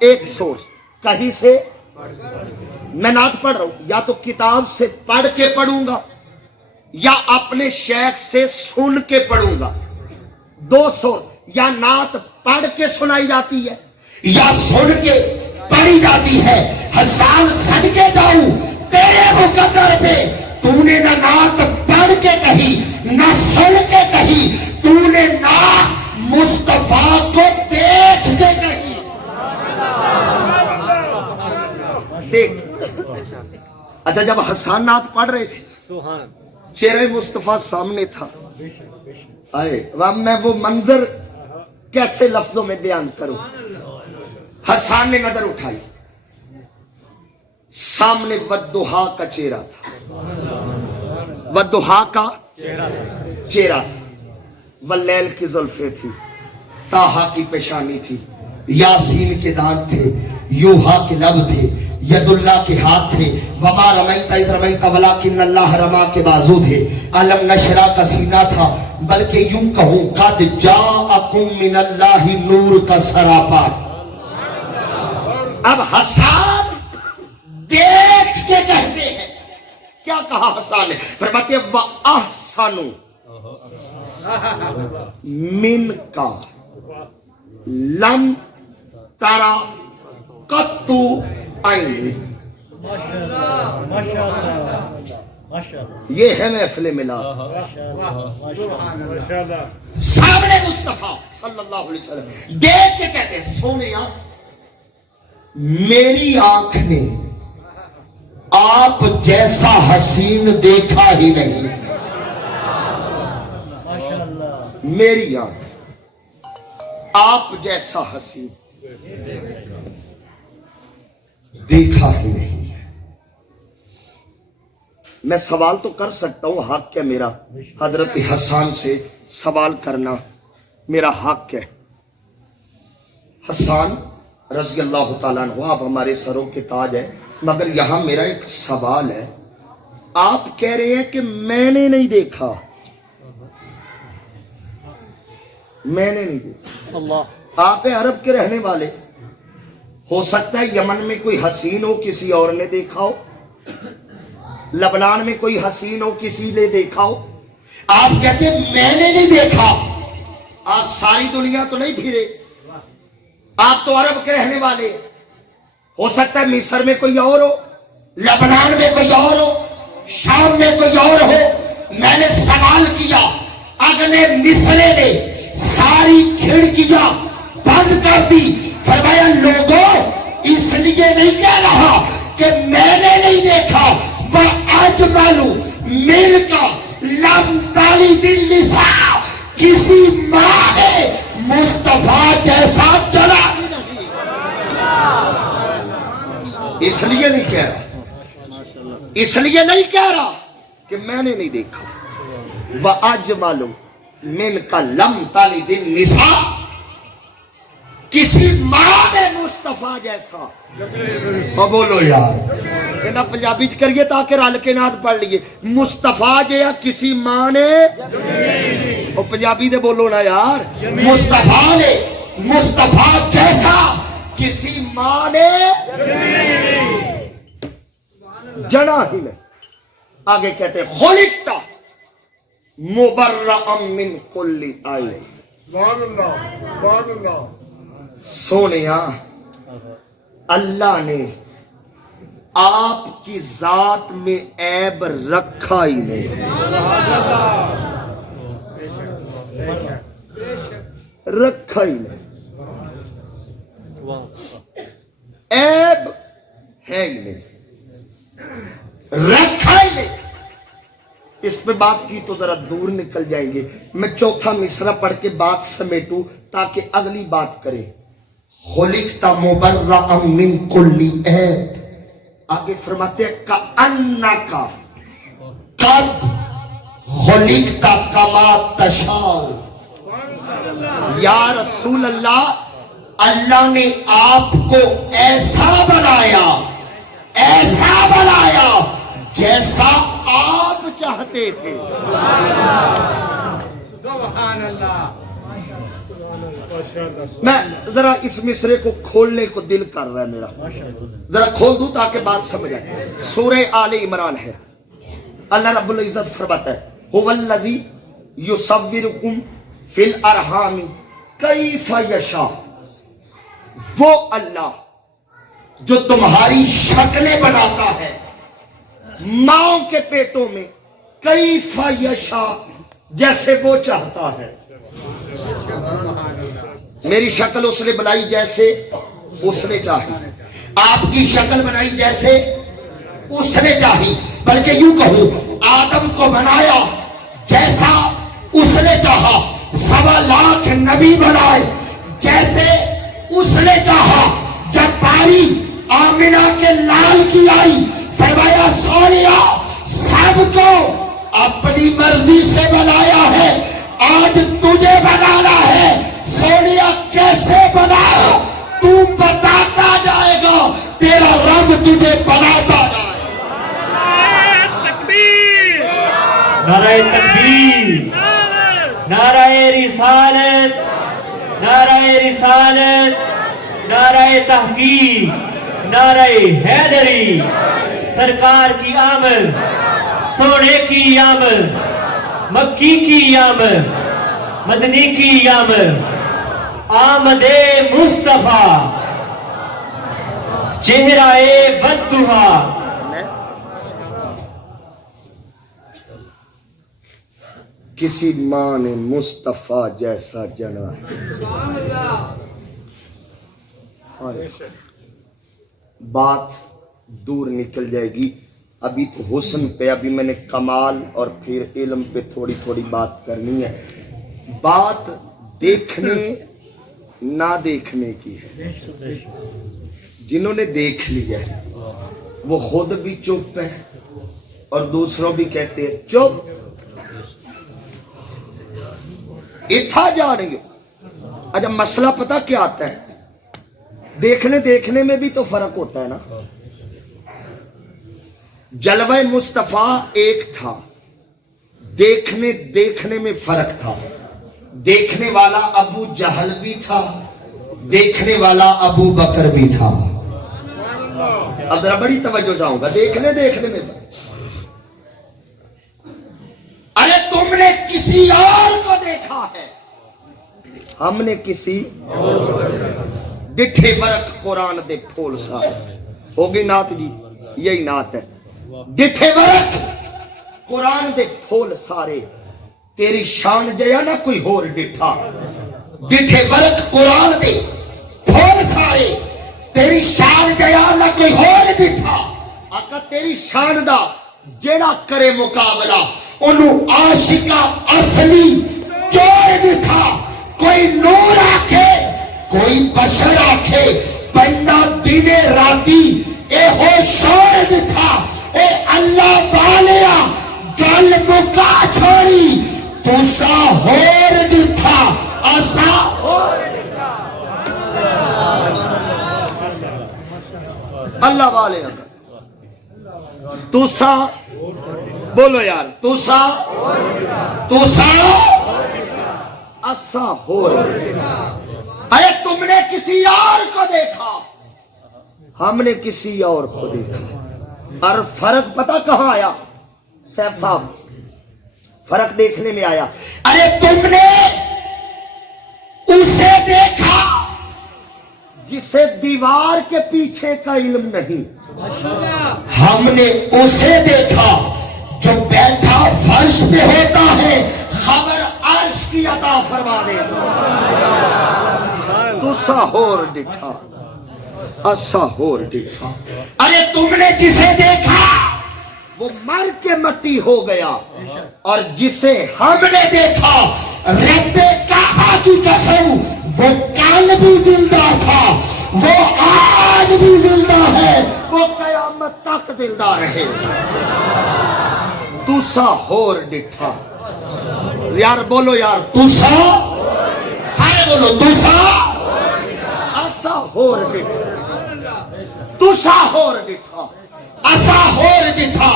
ایک سورس کہیں سے، میں نعت پڑھ رہا ہوں یا تو کتاب سے پڑھ کے پڑھوں گا یا اپنے شیخ سے سن کے پڑھوں گا. دو سورس، یا نعت پڑھ کے سنائی جاتی ہے یا سن کے پڑھی جاتی ہے. حسان صدقے جاؤں تیرے مقدر پہ، تو نے نہ نعت پڑھ کے کہی نہ سن کے کہی، تو نے نعت مصطفیٰ کو دیکھ کے کہی. دیکھ. اچھا جب حسان نعت پڑھ رہے تھے، چہرہ مصطفیٰ سامنے تھا. آئے میں وہ منظر کیسے لفظوں میں بیان کروں. حسان نے نظر اٹھائی، سامنے ودہا کا چہرہ تھا، ودہا کا چہرہ، واللیل کی زلفیں تھی، طٰہٰ کی پیشانی تھی، یاسین کے دانت تھے، یوحا کے لب تھے، ید اللہ کے ہاتھ تھے، وما رمیت اذ رمیت ولکن اللہ رما کے بازو تھے، علم نشرہ کا سینہ تھا، بلکہ یوں کہوں قد جاءکم من اللہ نور کا سراپا تھا. اب حسان دیکھ کے کہتے ہیں، کیا کہا حسان نے؟ فرماتے ہیں وَأَحْسَنُ مِنْكَ لَمْ تَرَ قَطُّ عَيْنِي. یہ ہے محفل میلاد. سامنے مصطفیٰ صلی اللہ علیہ وسلم دیکھ کے کہتے ہیں، سونیا میری آنکھ نے آپ جیسا حسین دیکھا ہی نہیں. میری آنکھ آپ جیسا حسین دیکھا ہی نہیں. میں سوال تو کر سکتا ہوں، حق ہے میرا، حضرت حسان سے سوال کرنا میرا حق ہے. حسان رضی اللہ تعالیٰ عنہ آپ ہمارے سروں کے تاج ہے، مگر یہاں میرا ایک سوال ہے. آپ کہہ رہے ہیں کہ میں نے نہیں دیکھا، میں نے نہیں دیکھا. آپ عرب کے رہنے والے، ہو سکتا ہے یمن میں کوئی حسین ہو کسی اور نے دیکھا ہو، لبنان میں کوئی حسین ہو کسی نے دیکھا ہو. آپ کہتے ہیں میں نے نہیں دیکھا. آپ ساری دنیا تو نہیں پھرے, آپ تو عرب کے رہنے والے. ہو سکتا ہے مصر میں کوئی اور ہو, لبنان میں کوئی اور ہو, شام میں کوئی اور ہو. میں نے سوال کیا, اگلے مصرے نے ساری کھڑکیاں بند کر دی. فرمایا لوگوں اس لیے نہیں کہہ رہا کہ میں نے نہیں دیکھا, وَأَجْمَلُ مِلْكَ لَمْ تَلِدِ النِّسَاء, کسی ماں نے مصطفیٰ جیسا چلا نہیں. اس لیے نہیں کہہ رہا, اس لیے نہیں کہہ رہا کہ میں نے نہیں دیکھا. وَأَجْمَلُ مِلْكَ لَمْ تَلِدِ النِّسَاء, کسی ماں نے مصطفیٰ جیسا. بولو یار یہ پنجابی چ کریے تاکہ رل کے نات پڑھ لیے. مصطفیٰ جیا کسی ماں نے, وہ پنجابی دے بولو نا یار. مصطفیٰ نے, مصطفیٰ جیسا کسی ماں نے جنا ہی نہیں. آگے کہتے خلقت مبرأ من کل عیب. سونیا اللہ نے آپ کی ذات میں عیب رکھا ہی نہیں, رکھا ہی نہیں, عیب ہے ہی نہیں, رکھا ہی نہیں. اس پہ بات کی تو ذرا دور نکل جائیں گے. میں چوتھا مصرع پڑھ کے بات سمیٹوں تاکہ اگلی بات کریں. خلقت مبرأ من کل عیب. آگے فرماتے ہیں کأنک قد خلقت کما تشاء. یا رسول اللہ, اللہ نے آپ کو ایسا بنایا, ایسا بنایا جیسا آپ چاہتے تھے. سبحان اللہ. میں ذرا اس مصرے کو کھولنے کو دل کر رہا ہے میرا, ذرا کھول دوں تاکہ بات سمجھ آئے. سورہ آل عمران ہے. اللہ رب العزت فرماتا ہے هو الذی یصورکم فی الارحام کیف یشاء. وہ اللہ جو تمہاری شکلیں بناتا ہے ماں کے پیٹوں میں, کیف یشاء جیسے وہ چاہتا ہے. میری شکل اس نے بنائی جیسے اس نے چاہی, آپ کی شکل بنائی جیسے اس نے چاہی. بلکہ یوں کہوں آدم کو بنایا جیسا اس نے چاہا, 1.25 لاکھ نبی بنائے جیسے اس نے چاہا. جب باری آمنہ کے لال کی آئی فرمایا سونیا سب کو اپنی مرضی سے بنایا ہے, آج تجھے بنانا ہے. سونیا کیسے بنایا تو بتاتا جائے گا, تیرا رب تجھے بناتا جائے گا. تکبیر, نعرہ تکبیر, نعرہ رسالت, نعرہ رسالت, نعرہ تحقیق, نعرہ حیدری. سرکار کی آمد, سونے کی آمد, مکی کی آمد, مدنی کی آمد. آمد مصطفیٰ چہرہ بددہا. کسی ماں نے مصطفیٰ جیسا جنا ہے. بات دور نکل جائے گی. ابھی تو حسن پہ, ابھی میں نے کمال اور پھر علم پہ تھوڑی تھوڑی بات کرنی ہے. بات دیکھنے نہ دیکھنے کی ہے. جنہوں نے دیکھ لیا ہے وہ خود بھی چپ ہے اور دوسروں بھی کہتے ہیں چپ. اتھا جا رہی ہو. اچھا مسئلہ پتہ کیا آتا ہے, دیکھنے میں بھی تو فرق ہوتا ہے نا. جلوہ مصطفیٰ ایک تھا, دیکھنے میں فرق تھا. دیکھنے والا ابو جہل بھی تھا, دیکھنے والا ابو بکر بھی تھا. اب ذرا بڑی توجہ چاہوں گا. دیکھنے میں ارے تم نے کسی اور کو دیکھا ہے, ہم نے کسی ڈٹھے برق قرآن دے پھول سارے ہوگی نعت جی یہی نعت ہے ڈٹھے برق قرآن دے پھول سارے تیری شان جیا نہ کوئی ہور ڈٹھا ڈٹھے برق قرآن دے پھول سارے تیری شان جیا نہ کوئی ہور ڈٹھا آقا تیری شان دا جیڑا کرے مقابلہ انہوں عاشقہ اصلی چور ڈٹھا کوئی نور آکھے کوئی بشر آکھے بندہ دن راتی اے ہو شور ڈٹھا اے اللہ والیا گل مکا چھوڑی تو سا ہور ڈٹھا اسا ہور ڈٹھا اللہ والیا تو سا بولو یار تو سا اسا ہور ارے تم نے کسی اور کو دیکھا ہم نے کسی اور کو دیکھا اور فرق پتہ کہاں آیا سیف صاحب فرق دیکھنے میں آیا ارے تم نے اسے دیکھا جسے دیوار کے پیچھے کا علم نہیں ہم نے اسے دیکھا جو بیٹھا فرش پہ ہوتا ہے خبر عرش کی عطا فرما دے تو سا ہور دکھا اسا ہور دکھا ارے تم نے جسے دیکھا وہ مر کے مٹی ہو گیا اور جسے ہم نے دیکھا رب کعبہ کی قسم وہ کل بھی زندہ تھا وہ آج بھی زندہ ہے وہ قیامت تک زندہ رہے تو سا ہور ڈٹھا یار بولو یار تو سا سارے بولو تو سا اسا ہور ڈٹھا تو سا ہور ڈٹھا اسا ہور ڈٹھا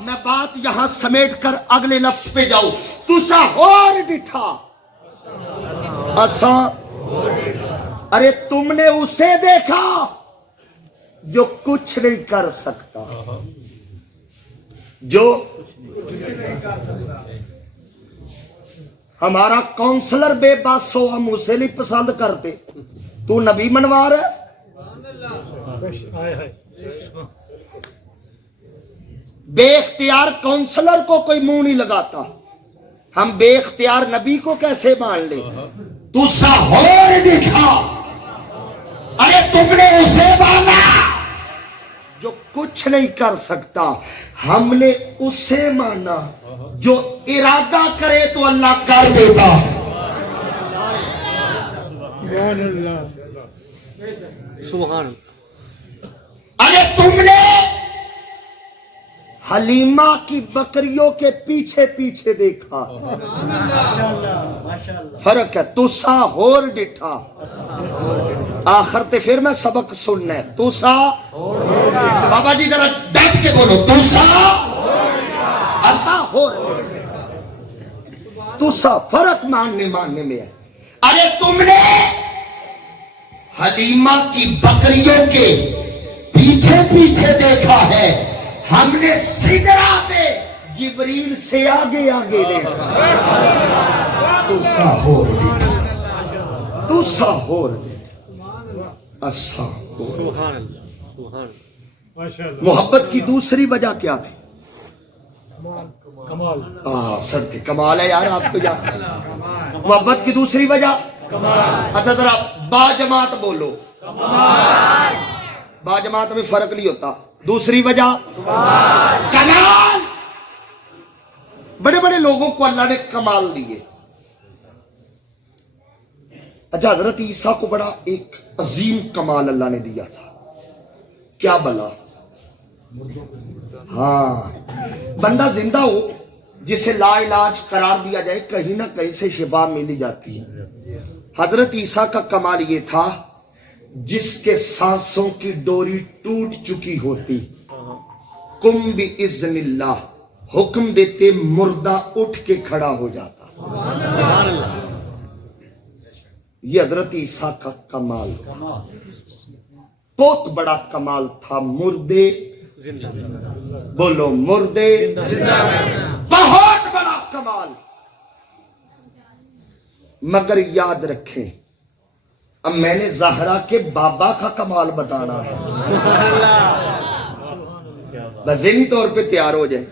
میں بات یہاں سمیٹ کر اگلے لفظ پہ جاؤں تو سا ہور ڈٹھا اسا ارے تم نے اسے دیکھا جو کچھ نہیں کر سکتا جو ہمارا کونسلر بے بس ہو ہم اسے نہیں پسند کرتے تو نبی منوا رہا بے اختیار کونسلر کو کوئی منہ نہیں لگاتا ہم بے اختیار نبی کو کیسے مان لیں تو سا ہور دکھا ارے تم نے اسے مانا جو کچھ نہیں کر سکتا ہم نے اسے مانا جو ارادہ کرے تو اللہ کر دیتا سبحان ارے تم نے حلیمہ کی بکریوں کے پیچھے پیچھے دیکھا فرق ہے تو سا ہور ڈٹھا آخر تے پھر میں سبق سننا ہے تو سا بابا جی ذرا ڈٹ کے بولو تو سا اسا ہور تو سا فرق ماننے میں ہے ارے تم نے حلیمہ کی بکریوں کے پیچھے پیچھے دیکھا ہے ہم نے سدرا پہ جبریل سے آگے آگے دیکھا تو سا ہور ڈٹھا تو سا ہور ڈٹھا اسا ہور سبحان اللہ سبحان محبت کی دوسری وجہ کیا تھی کمال سب کے کمال ہے یار آپ کو یاد محبت کی دوسری وجہ اچھا ذرا با جماعت بولو با جماعت میں فرق نہیں ہوتا دوسری وجہ کمال بڑے بڑے لوگوں کو اللہ نے کمال دیے اچھا حضرت عیسیٰ کو بڑا ایک عظیم کمال اللہ نے دیا تھا کیا بلا ہاں بندہ زندہ ہو جسے لا علاج قرار دیا جائے کہیں نہ کہیں سے شفا ملی جاتی ہے حضرت عیسیٰ کا کمال یہ تھا جس کے سانسوں کی ڈوری ٹوٹ چکی ہوتی کم باذن اللہ حکم دیتے مردہ اٹھ کے کھڑا ہو جاتا یہ حضرت عیسیٰ کا کمال بہت بڑا کمال تھا مردے بولو مردے بہت بڑا کمال مگر یاد رکھیں اب میں نے زہرا کے بابا کا کمال بتانا ہے، بس ذہنی طور پہ تیار ہو جائیں۔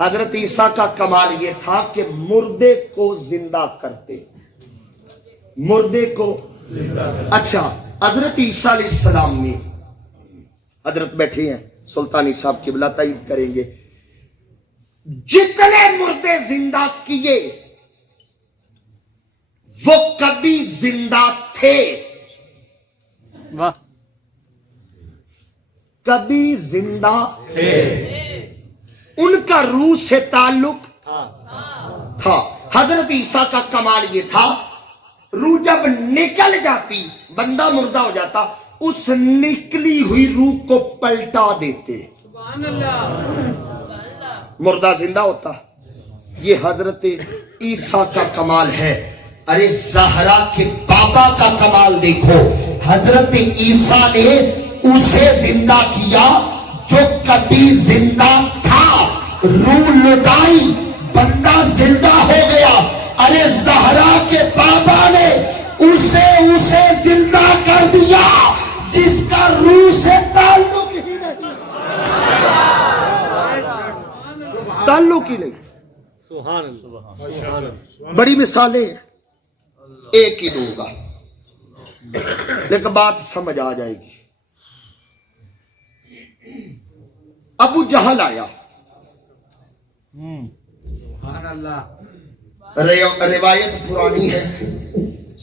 حضرت عیسیٰ کا کمال یہ تھا کہ مردے کو زندہ کرتے، مردے کو اچھا حضرت عیسیٰ علیہ السلام میں حضرت بیٹھے ہیں سلطانی صاحب قبلہ تائید کریں گے، جتنے مردے زندہ کیے وہ کبھی زندہ تھے، واہ کبھی زندہ تھے، ان کا روح سے تعلق تھا۔ حضرت عیسیٰ کا کمال یہ تھا روح جب نکل جاتی بندہ مردہ ہو جاتا، اس نکلی ہوئی روح کو پلٹا دیتے، مردہ زندہ ہوتا۔ یہ حضرت عیسیٰ کا کمال ہے۔ ارے زہرا کے بابا کا کمال دیکھو، حضرت عیسیٰ نے اسے زندہ کیا جو کبھی زندہ تھا، روح لٹائی بندہ زندہ ہو گیا۔ ارے زہرا کے بابا نے اسے زندہ کر دیا جس کا روح سے تعلق ہی نہیں، تعلق ہی نہیں۔ سبحان اللہ، بڑی مثالیں ایک ہی دوں گا لیکن بات سمجھ آ جائے گی۔ ابو جہل آیا، سبحان اللہ، روایت پرانی ہے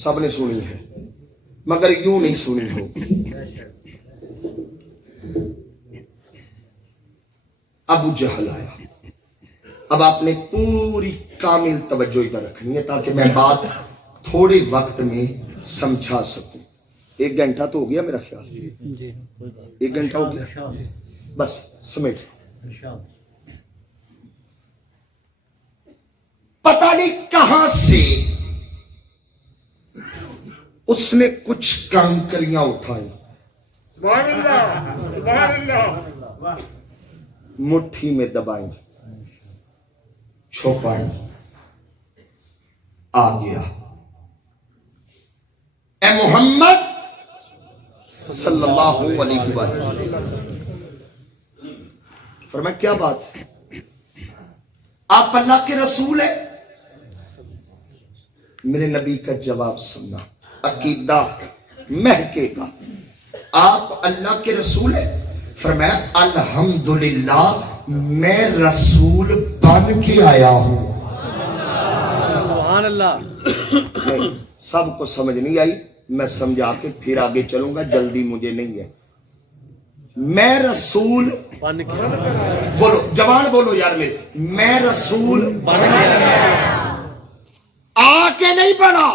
سب نے سنی ہے مگر یوں نہیں سنی ہو۔ ابو جہل آیا، اب آپ نے پوری کامل توجہ ادھر رکھنی ہے تاکہ میں بات تھوڑے وقت میں سمجھا سکوں۔ 1 گھنٹہ تو ہو گیا میرا خیال، 1 گھنٹہ ہو گیا، بس سمیٹ۔ پتہ نہیں کہاں سے اس نے کچھ کنکریاں اٹھائی، سبحان اللہ، سبحان اللہ، مٹھی میں دبائیں، چھپائیں، آ گیا۔ اے محمد صلی اللہ علیہ وسلم، فرمایا کیا بات ہے؟ آپ اللہ کے رسول ہیں؟ میرے نبی کا جواب سننا، عقیدہ مہکے گا۔ آپ اللہ کے رسول ہیں؟ فرمایا الحمدللہ میں رسول بن کے آیا ہوں۔ سبحان اللہ، نہیں، سب کو سمجھ نہیں آئی، میں سمجھا کے پھر آگے چلوں گا، جلدی مجھے نہیں ہے۔ میں رسول بولو، جوان بولو یار میرے، میں رسول آ کے نہیں بنا،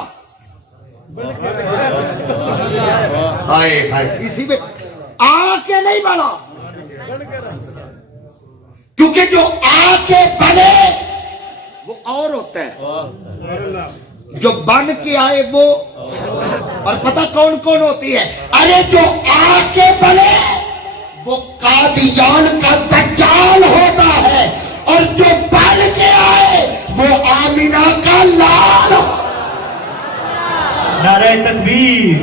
ہائے ہائے، اسی میں آ کے نہیں بنا، کیونکہ جو آ کے بنے وہ اور ہوتا ہے، جو بن کے آئے وہ، اور پتہ کون کون ہوتی ہے؟ ارے جو آ کے بنے وہ قادیان کا دجال ہوتا ہے، اور جو بن کے آئے وہ آمینہ کا لال۔ نعرہ تکبیر،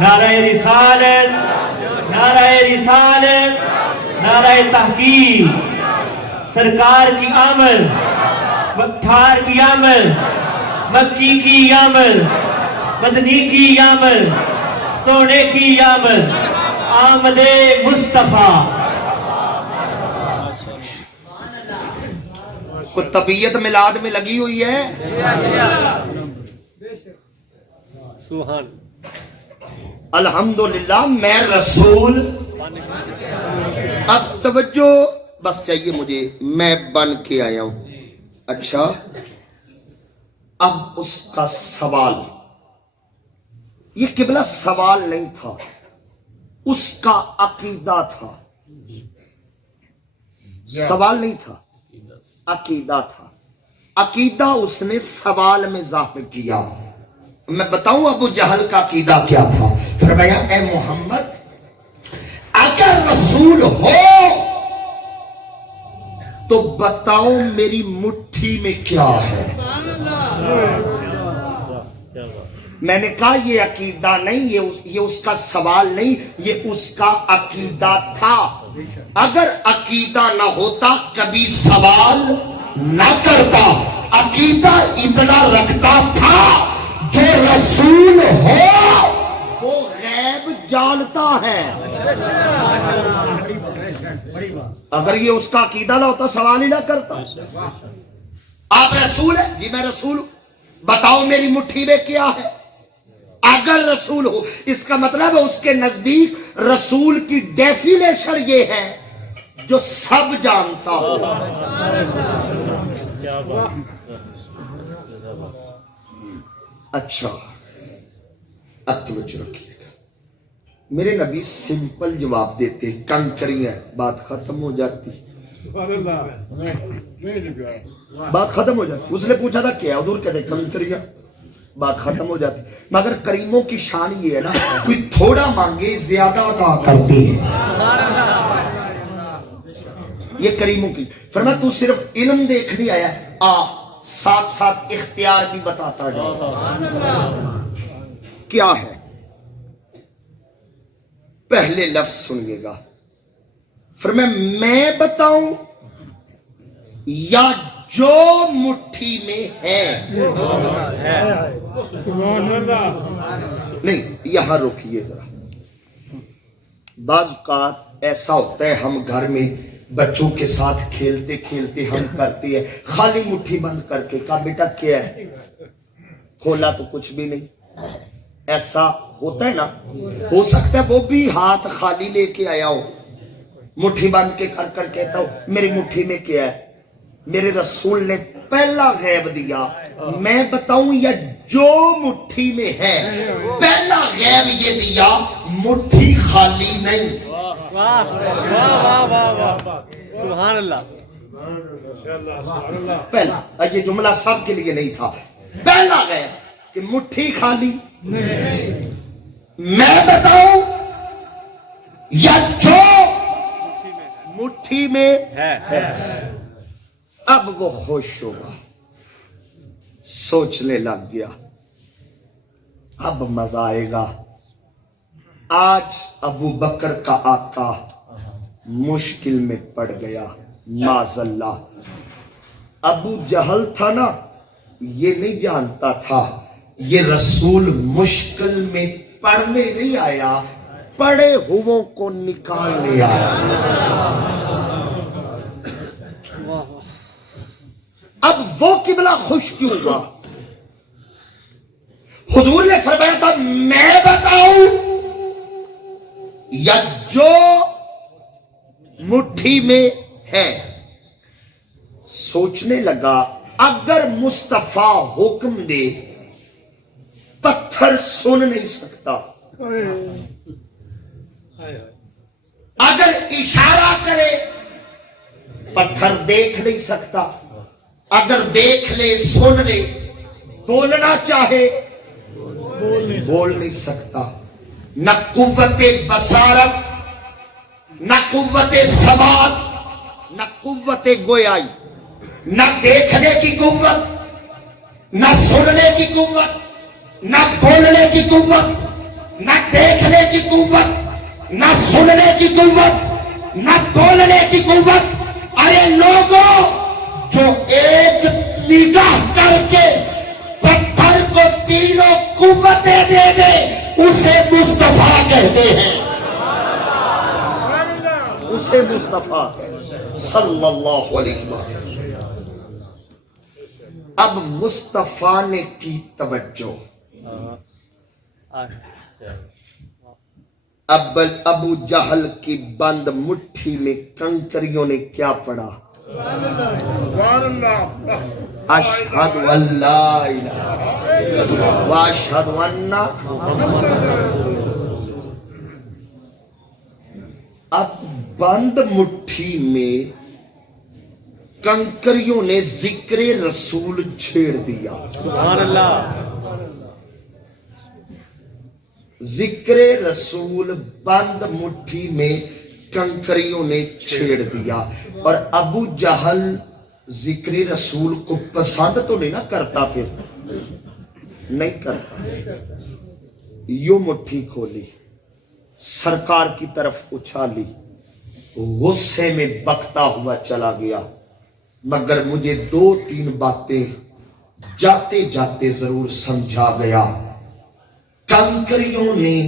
نعرہ رسالت، نعرہ رسالت، نعرہ تحقیق، سرکار کی آمد، مکھار کی آمد، مکی کی آمد، مدنی کی آمد، سونے کی آمد، آمد مصطفیٰ۔ کوئی طبیعت میلاد میں لگی ہوئی ہے؟ سبحان، الحمدللہ میں رسول، اب توجہ بس چاہیے مجھے، میں بن کے آیا ہوں۔ اچھا، اب اس کا سوال، یہ قبلہ سوال نہیں تھا، اس کا عقیدہ تھا، سوال نہیں تھا، عقیدہ تھا۔ عقیدہ اس نے سوال میں ظاہر کیا۔ میں بتاؤں ابو جہل کا عقیدہ کیا تھا؟ فرمایا اے محمد اگر رسول ہو تو بتاؤ میری مٹھی میں کیا ہے؟ میں نے کہا یہ عقیدہ نہیں، یہ اس کا سوال نہیں، یہ اس کا عقیدہ تھا۔ اگر عقیدہ نہ ہوتا کبھی سوال نہ کرتا، عقیدہ اتنا رکھتا تھا جو رسول ہو وہ غیب جانتا ہے۔ اگر یہ اس کا عقیدہ نہ ہوتا سوال ہی نہ کرتا۔ آپ رسول ہیں؟ جی میں رسول ہوں۔ بتاؤ میری مٹھی میں کیا ہے؟ اگر رسول ہو، اس کا مطلب ہے اس کے نزدیک رسول کی ڈیفینیشن یہ ہے جو سب جانتا ہو۔ اچھا اب توجہ رکھیے گا، میرے نبی سمپل جواب دیتے، کنکریاں، بات ختم ہو جاتی، بات ختم ہو جاتی۔ اس نے پوچھا تھا کیا؟ حضور کہتے کنکریاں، بات ختم ہو جاتی۔ مگر کریموں کی شان یہ ہے نا، کوئی تھوڑا مانگے زیادہ عطا کرتے ہیں، یہ کریموں کی۔ فرمایا تو صرف علم دیکھنے آیا ہے، آ ساتھ ساتھ اختیار بھی بتاتا ہے۔ کیا ہے؟ پہلے لفظ سنیے گا، فرمایا میں بتاؤں یا جو مٹھی میں ہے؟ نہیں، یہاں روکیے ذرا۔ بعض اوقات ایسا ہوتا ہے ہم گھر میں بچوں کے ساتھ کھیلتے کھیلتے ہم کرتے ہیں خالی مٹھی بند کر کے، کہا بیٹا کیا ہے؟ کھولا تو کچھ بھی نہیں۔ ایسا ہوتا ہے نا، ہو سکتا ہے وہ بھی ہاتھ خالی لے کے آیا ہو، مٹھی بند کے کر کر کہتا ہو میری مٹھی میں کیا ہے؟ میرے رسول نے پہلا غیب دیا، میں بتاؤں یا جو مٹھی میں ہے؟ پہلا غیب یہ دیا مٹھی خالی نہیں۔ واہ واہ واہ واہ، سبحان اللہ۔ پہلا، یہ جملہ سب کے لیے نہیں تھا، پہلا غیب کہ مٹھی خالی نہیں۔ میں بتاؤں یا جو مٹھی میں ہے؟ اب وہ خوش ہوگا، سوچنے لگ گیا، اب مزہ آئے گا۔ آج ابو بکر کا آقا مشکل میں پڑ گیا، معاذ اللہ۔ ابو جہل تھا نا، یہ نہیں جانتا تھا یہ رسول مشکل میں پڑھنے نہیں آیا، پڑے ہووں کو نکالنے آیا۔ اب وہ قبلہ خوش کیوں ہوا؟ حضور نے فرمایا تھا میں بتاؤں یا جو مٹھی میں ہے؟ سوچنے لگا اگر مصطفیٰ حکم دے پتھر سن نہیں سکتا، اگر اشارہ کرے پتھر دیکھ نہیں سکتا، اگر دیکھ لے سن لے، بولنا چاہے بول نہیں سکتا۔ نہ قوت بصارت، نہ قوت سماعت، نہ قوت گویائی، نہ دیکھنے کی قوت، نہ سننے کی قوت، نہ بولنے کی قوت، نہ دیکھنے کی قوت، نہ سننے کی قوت، نہ بولنے کی قوت۔ ارے لوگوں، جو ایک نگاہ کر کے پتھر کو تینوں قوتیں دے دے اسے مصطفیٰ کہتے ہیں، اسے مصطفیٰ صلی اللہ علیہ وسلم۔ اب مصطفیٰ نے کی توجہ، ابو جہل کی بند مٹھی میں کنکریوں نے کیا پڑا؟ اشہد ان لا الہ واشہد ان۔ اب بند مٹھی میں کنکریوں نے ذکر رسول چھیڑ دیا، سبحان اللہ۔ ذکر رسول بند مٹھی میں کنکریوں نے چھیڑ دیا۔ اور ابو جہل ذکر رسول کو پسند تو نہیں نہ کرتا، پھر نہیں کرتا. یوں مٹھی کھولی, سرکار کی طرف اچھالی, غصے میں بکتا ہوا چلا گیا. مگر مجھے 2-3 باتیں جاتے جاتے ضرور سمجھا گیا. کنکریوں نے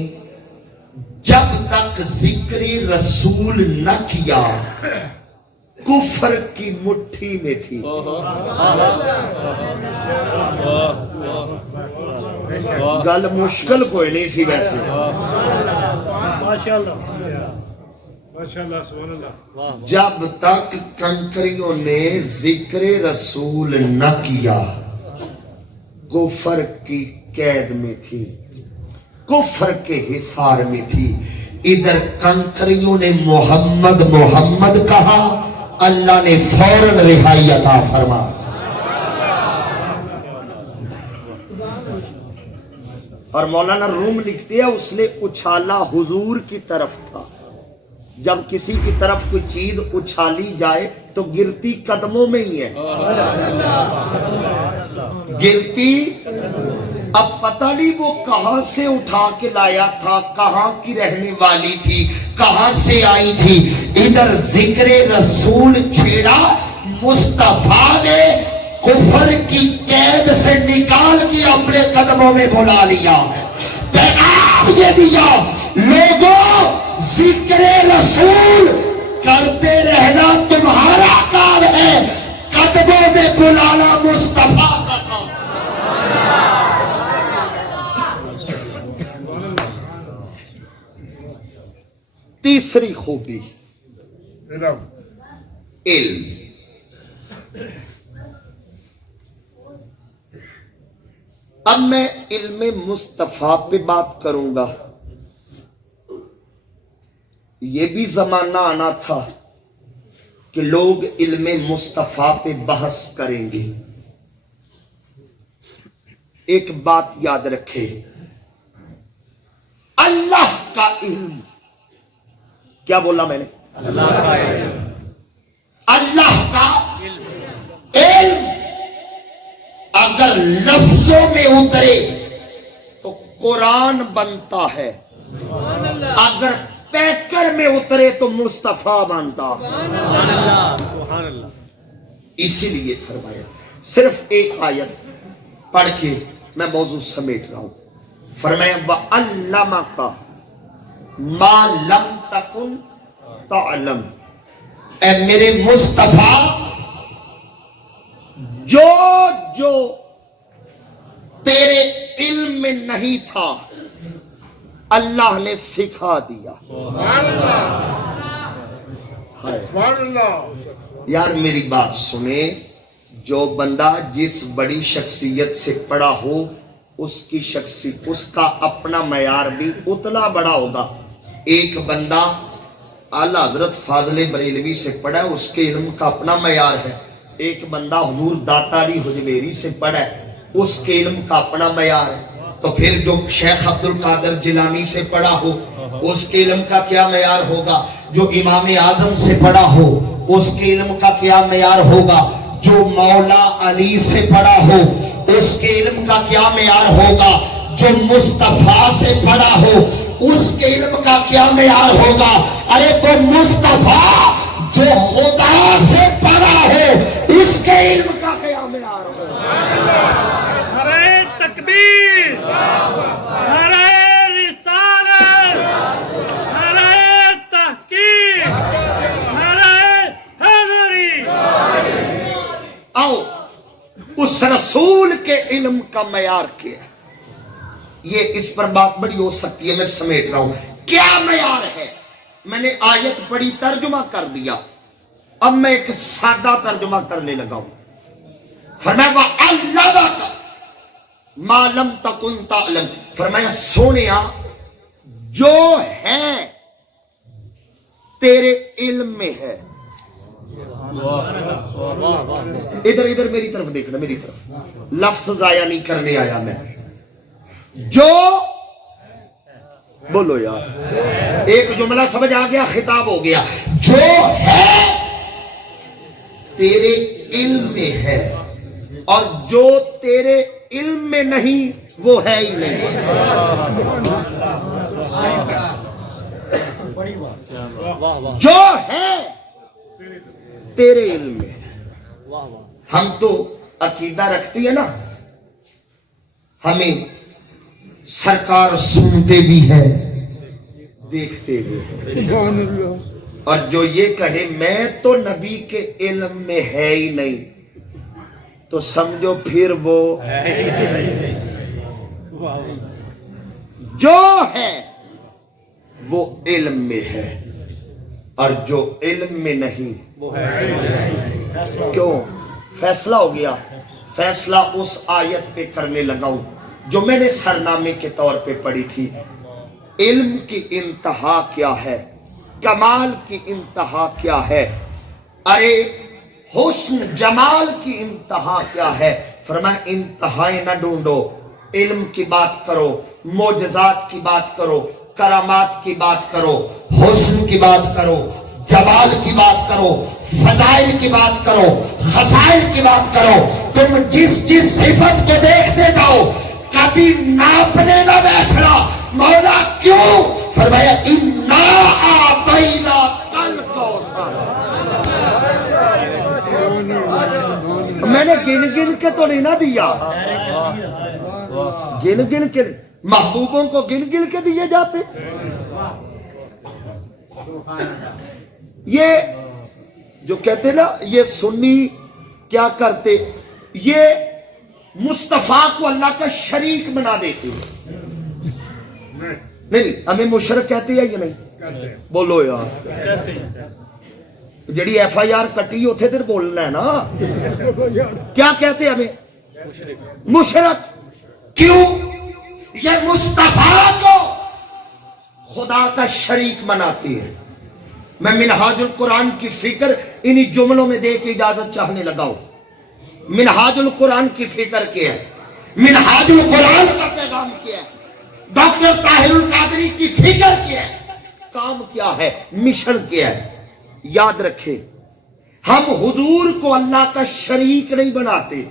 جب تک ذکر رسول نہ کیا کفر کی مٹھی میں تھی. گل مشکل کوئی نہیں سی ویسے. جب تک کنکریوں نے ذکر رسول نہ کیا کفر کی قید میں تھی, کفر کے حصار میں تھی. ادھر کنکریوں نے محمد محمد کہا, اللہ نے فوراً رہائی عطا فرما. اور مولانا روم لکھتے ہیں اس نے اچھالا حضور کی طرف تھا. جب کسی کی طرف کوئی چیز اچھالی جائے تو گرتی قدموں میں ہی ہے, گرتی. اب پتہ نہیں وہ کہاں سے اٹھا کے لایا تھا, کہاں کی رہنے والی تھی, کہاں سے آئی تھی. ادھر ذکر رسول چھیڑا, مصطفیٰ نے کفر کی قید سے نکال کے اپنے قدموں میں بلا لیا ہے. پیغام یہ دیا, لوگوں ذکر رسول کرتے رہنا تمہارا کام ہے, قدموں میں بلانا مصطفیٰ کا کام. تیسری خوبی علم. اب میں علم مصطفیٰ پہ بات کروں گا. یہ بھی زمانہ آنا تھا کہ لوگ علم مصطفیٰ پہ بحث کریں گے. ایک بات یاد رکھے, اللہ کا علم. کیا بولا میں نے؟ اللہ کا علم اگر لفظوں میں اترے تو قرآن بنتا ہے, اگر پیکر میں اترے تو مصطفیٰ بنتا. اسی لیے فرمایا, صرف ایک آیت پڑھ کے میں موضوع سمیٹ رہا ہوں. فرمایا وَعَلَّمَكَ مَا لَمْ تَكُنْ تَعْلَمْ. اے میرے مصطفیٰ, جو تیرے علم میں نہیں تھا اللہ نے سکھا دیا. یار میری بات سنیں, جو بندہ جس بڑی شخصیت سے پڑا ہو اس کی شخصیت, اس کا اپنا معیار بھی اتنا بڑا ہوگا. ایک بندہ اعلیٰ حضرت فاضل بریلوی سے پڑھا ہے, اس کے علم کا اپنا معیار ہے. ایک بندہ حضور داتا علی حجویری سے پڑھا ہے, اس کے علم کا اپنا معیار ہے. تو پھر جو شیخ عبد القادر جیلانی سے پڑھا ہو اس کے علم کا کیا معیار ہوگا, جو امام اعظم سے پڑھا ہو اس کے علم کا کیا معیار ہوگا, جو مولا علی سے پڑھا ہو اس کے علم کا کیا معیار ہوگا, جو مصطفیٰ سے پڑھا ہو اس کے علم کا کیا معیار ہوگا. ارے وہ مصطفیٰ جو خدا سے پڑھا ہو اس کے علم کا کیا معیار ہوگا. نعرہ تکبیر, نعرہ رسالت, نعرہ تحقیق, نعرہ حیدری. آؤ اس رسول کے علم کا معیار کیا. یہ اس پر بات بڑی ہو سکتی ہے, میں سمیٹ رہا ہوں. کیا معیار ہے؟ میں نے آیت پڑھی, ترجمہ کر دیا, اب میں ایک سادہ ترجمہ کرنے لگا ہوں. فرمایا وَعَلَّمَكَ مَا لَمْ تَكُنْ تَعْلَمْ. فرمایا سونیا جو ہے تیرے علم میں ہے. ادھر میری طرف دیکھنا, میری طرف, لفظ ضائع نہیں کرنے آیا میں. جو بولو یار, ایک جملہ سمجھ آ گیا, خطاب ہو گیا. جو ہے تیرے علم میں ہے, اور جو تیرے علم میں نہیں وہ ہے ہی نہیں. جو ہے تیرے علم میں. ہم تو عقیدہ رکھتی ہے نا, ہمیں سرکار سنتے بھی ہے دیکھتے بھی ہے, سبحان اللہ. اور جو یہ کہے میں تو نبی کے علم میں ہے ہی نہیں, تو سمجھو پھر وہ جو ہے وہ علم میں ہے, اور جو علم میں نہیں. کیوں فیصلہ ہو گیا؟ فیصلہ اس آیت پہ کرنے لگا ہوں جو میں نے سرنامے کے طور پہ پڑھی تھی. علم کی انتہا کیا ہے, کمال کی انتہا کیا ہے, ارے حسن جمال کی انتہا کیا ہے. فرمایا انتہائیں نہ ڈھونڈو, علم کی بات کرو, معجزات کی بات کرو, کرامات کی بات کرو, حسن کی بات کرو, جمال کی بات کرو, فضائل کی بات کرو, خصائل کی بات کرو. تم جس جس صفت کو دیکھتے جاؤ کبھی ناپنے نہ بیٹھنا. مولا کیوں؟ فرمایا انا اعطینا کل کوثر. میں نے گن گن کے تو نہیں نہ دیا, گن گن کے محبوبوں کو گن گن کے دیے جاتے. یہ جو کہتے نا یہ سنی کیا کرتے, یہ مصطفیٰ کو اللہ کا شریک بنا دیتے. نہیں ہمیں مشرک کہتے ہیں یا نہیں؟ بولو یار, جڑی ایف آئی آر کٹی اتنے دن بولنا ہے نا. کیا کہتے ہیں ہمیں؟ مشرک. کیوں؟ یہ مصطفیٰ کو خدا کا شریک بناتے ہیں. میں منہاج القرآن کی فکر انہی جملوں میں دے کے اجازت چاہنے لگا ہوں. منہاج القرآن کی فکر کیا ہے, منہاج القرآن کا پیغام کیا ہے, ڈاکٹر طاہر القادری کی فکر کیا ہے, کام کیا ہے, مشن کیا ہے. یاد رکھیں ہم حضور کو اللہ کا شریک نہیں بناتے.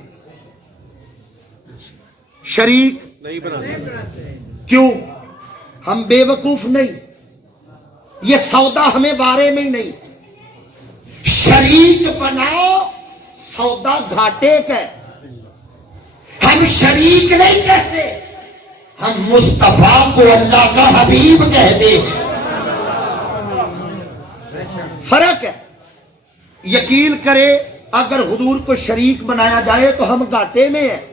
شریک نہیں بناتے. کیوں؟ ہم بے وقوف نہیں, یہ سودا ہمیں بارے میں ہی نہیں. شریک بناؤ, سودا گھاٹے کا ہے. ہم شریک نہیں کہتے, ہم مصطفیٰ کو اللہ کا حبیب کہتے ہیں. فرق ہے. یقین کرے اگر حضور کو شریک بنایا جائے تو ہم گھاٹے میں ہیں.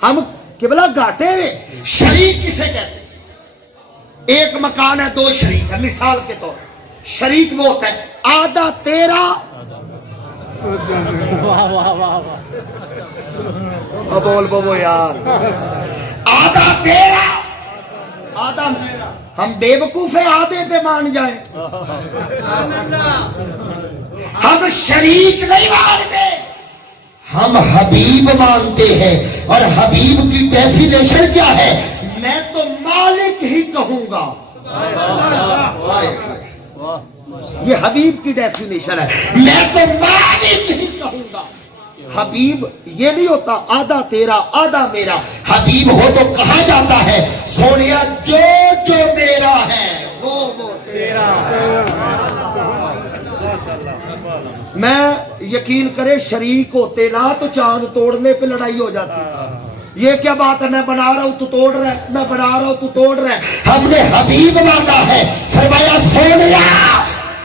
ہم قبلہ گھاٹے میں. شریک کسے کہتے ہیں؟ ایک مکان ہے, دو شریک ہے. مثال کے طور شریک وہ ہوتا ہے آدھا تیرا بول بابو یار, آدھا تیرا آدھا میرا. ہم بے وقوف ہیں آدھے پہ مان جائیں. ہم شریک نہیں مانتے, ہم حبیب مانتے ہیں. اور حبیب کی ڈیفینیشن کیا ہے؟ میں تو مالک ہی کہوں گا. یہ حبیب کی ڈیفینیشن ہے, میں تو مالک ہی کہوں گا. حبیب یہ نہیں ہوتا آدھا تیرا آدھا میرا. حبیب ہو تو کہا جاتا ہے سونیا جو جو میرا ہے وہ تیرا. میں یقین کرے شریک ہوتے نا تو چاند توڑنے پہ لڑائی ہو جاتی. یہ کیا بات ہے, میں بنا رہا ہوں تو توڑ رہا ہے, میں بنا رہا ہوں تو توڑ رہا ہے. ہم نے حبیب مانا ہے. فرمایا سونیا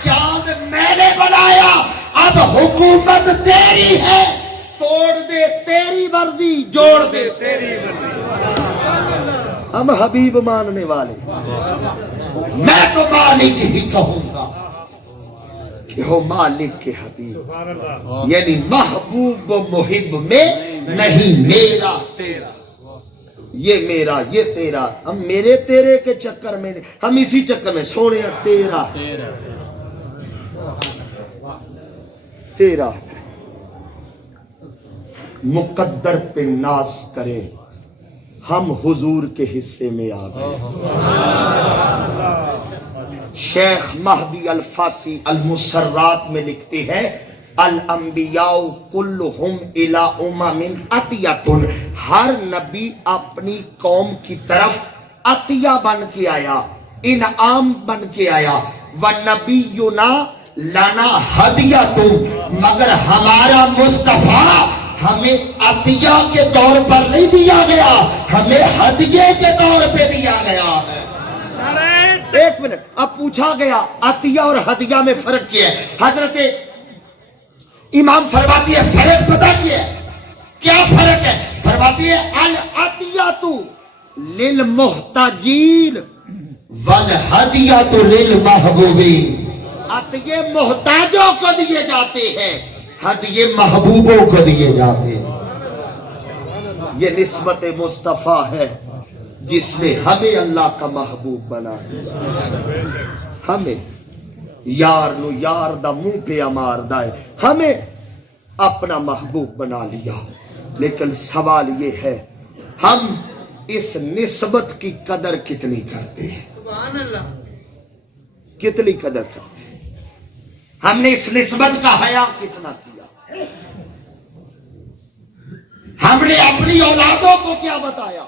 چاند میں نے بنایا, اب حکومت تیری ہے, توڑ دے تیری مرضی, جوڑ دے تیری مرضی. ہم حبیب ماننے والے. میں تو مالک ہی کہوں گا کہ ہو مالک کے حبیب, یعنی محبوب و محب میں نہیں میرا تیرا, یہ میرا یہ تیرا. ہم میرے تیرے کے چکر میں, ہم اسی چکر میں سونے تیرا تیرا مقدر پہ ناز کریں. ہم حضور کے حصے میں آ گئے. شیخ مہدی الفاسی المسرات میں لکھتے ہیں الانبیاء کلہم الی امم عطیۃ، ہر نبی اپنی قوم کی طرف عطیہ بن کے آیا، انعام بن کے آیا، وَنَبِيُّنَا لَنَا ہدیۃ، مگر ہمارا مصطفیٰ ہمیں عطیہ کے طور پر نہیں دیا گیا، ہمیں ہدیے کے طور پہ دیا گیا ہے۔ ایک منٹ، اب پوچھا گیا عطیہ اور ہدیہ میں فرق کیا ہے؟ حضرت امام فرماتی ہے فرق پتہ کیا ہے؟ کیا فرق ہے؟ فرماتی ہے العطیۃ للمحتاجین والہدیۃ للمحبوبین، عطیے محتاجوں کو دیے جاتے ہیں، ہدیے محبوبوں کو دیے جاتے ہیں۔ یہ نسبت مصطفیٰ ہے جس نے ہمیں اللہ کا محبوب بنا ہے، ہمیں یار نو یار دا منہ پہ امار دائے، ہمیں اپنا محبوب بنا لیا۔ لیکن سوال یہ ہے ہم اس نسبت کی قدر کتنی کرتے ہیں؟ کتنی قدر کرتے ہیں؟ ہم نے اس نسبت کا حیا کتنا کیا؟ ہم نے اپنی اولادوں کو کیا بتایا؟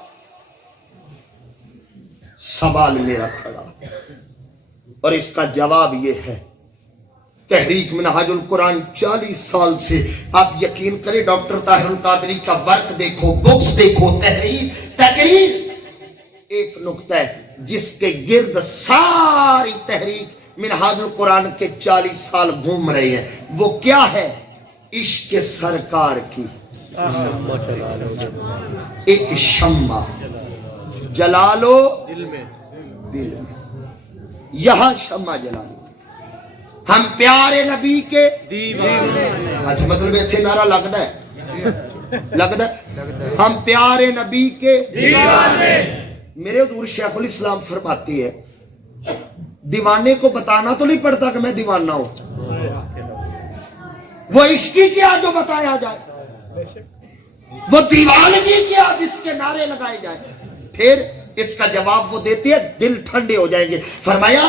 سوال میرا کھڑا اور اس کا جواب یہ ہے، تحریک منہاج القرآن 40 سال سے، آپ یقین کریں ڈاکٹر طاہر القادری کا ورک دیکھو، بکس دیکھو، تقریر ایک نقطہ ہے جس کے گرد ساری تحریک منہاج القرآن کے 40 سال گھوم رہے ہیں، وہ کیا ہے؟ عشق سرکار کی ایک شمع جلالو دل میں، یہاں شمع جلالو، ہم پیارے نبی کے دیوانے۔ اچھا مطلب ایتھے نعرہ لگدا ہے، ہم پیارے نبی کے دیوانے۔ میرے حضور شیخ الاسلام فرماتی ہے دیوانے کو بتانا تو نہیں پڑتا کہ میں دیوانہ ہوں، وہ عشقی کیا جو بتایا جائے، وہ دیوانگی کیا جس کے نعرے لگائے جائیں۔ پھر اس کا جواب وہ دیتے ہیں دل ٹھنڈے ہو جائیں گے۔ فرمایا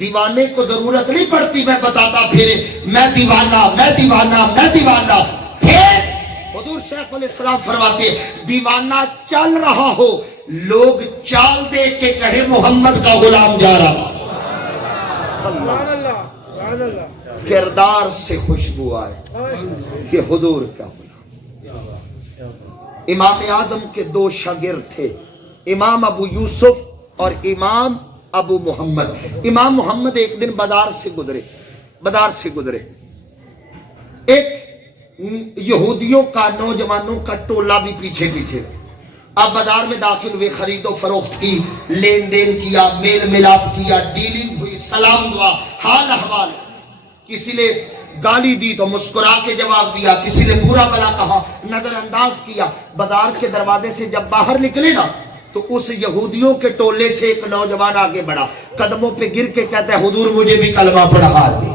دیوانے کو ضرورت نہیں پڑتی میں بتاتا پھر میں دیوانہ میں دیوانہ میں دیوانہ۔ پھر حضور شیخ الاسلام فرماتے ہیں دیوانہ چل رہا ہو، لوگ چال دے کے کہے محمد کا غلام جا رہا، کردار سے خوشبو آئے کہ حضور کا غلام۔ امام اعظم کے 2 شاگرد تھے، امام ابو یوسف اور امام ابو محمد۔ امام محمد ایک دن بازار سے گزرے، ایک یہودیوں کا نوجوانوں کا ٹولہ بھی پیچھے اب بازار میں داخل ہوئے، خرید و فروخت کی، لین دین کیا، میل ملاپ کیا، ڈیلنگ ہوئی، سلام دعا، حال احوال، کسی نے گالی دی تو مسکرا کے جواب دیا، کسی نے برا بلا کہا، نظر انداز کیا۔ بازار کے دروازے سے جب باہر نکلے نا تو اس یہودیوں کے ٹولے سے ایک نوجوان آگے بڑھا، قدموں پہ گر کے کہتا ہے حضور مجھے بھی کلمہ پڑھا دے۔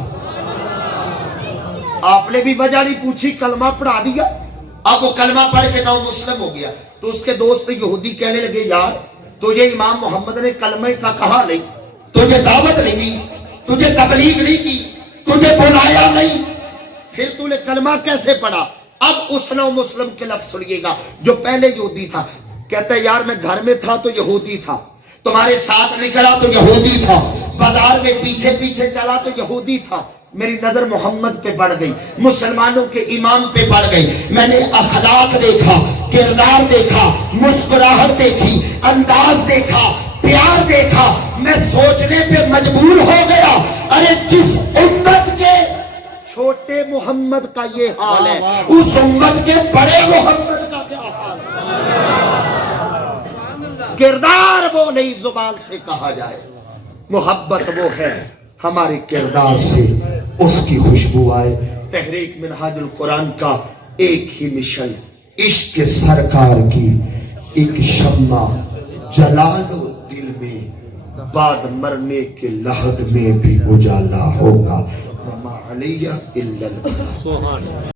آپ نے بھی وجہ نہیں پوچھی، کلمہ پڑھا دیا۔ اب وہ کلمہ پڑھ کے نو مسلم ہو گیا تو اس کے دوست یہودی کہنے لگے یار تجھے امام محمد نے کلمہ کا کہا نہیں، تجھے دعوت نہیں دی، تجھے تبلیغ نہیں کی، تجھے بلایا نہیں، پھر تو نے کلمہ کیسے پڑھا؟ اب اس نو مسلم کے لفظ سنیے گا جو پہلے یہودی تھا، کہتا ہے یار میں گھر میں تھا تو یہودی تھا، تمہارے ساتھ نکلا تو یہودی تھا، بازار میں پیچھے پیچھے چلا تو یہودی تھا، میری نظر محمد پہ پڑ گئی، مسلمانوں کے امام پہ پڑ گئی، میں نے اخلاق دیکھا، کردار دیکھا، مسکراہٹ دیکھی، انداز دیکھا، پیار دیکھا، میں سوچنے پہ مجبور ہو گیا ارے جس امت کے چھوٹے محمد کا یہ حال ہے اس امت کے بڑے محمد کا کیا حال ہے؟ کردار وہ نہیں زبان سے کہا جائے، محبت وہ ہے ہمارے کردار سے اس کی خوشبو آئے۔ تحریک منہاج القرآن کا ایک ہی مشن، عشق سرکار کی ایک شمع جلالو دل میں، بعد مرنے کے لحد میں بھی اجالا ہوگا، وما علیہ الا البلاغ۔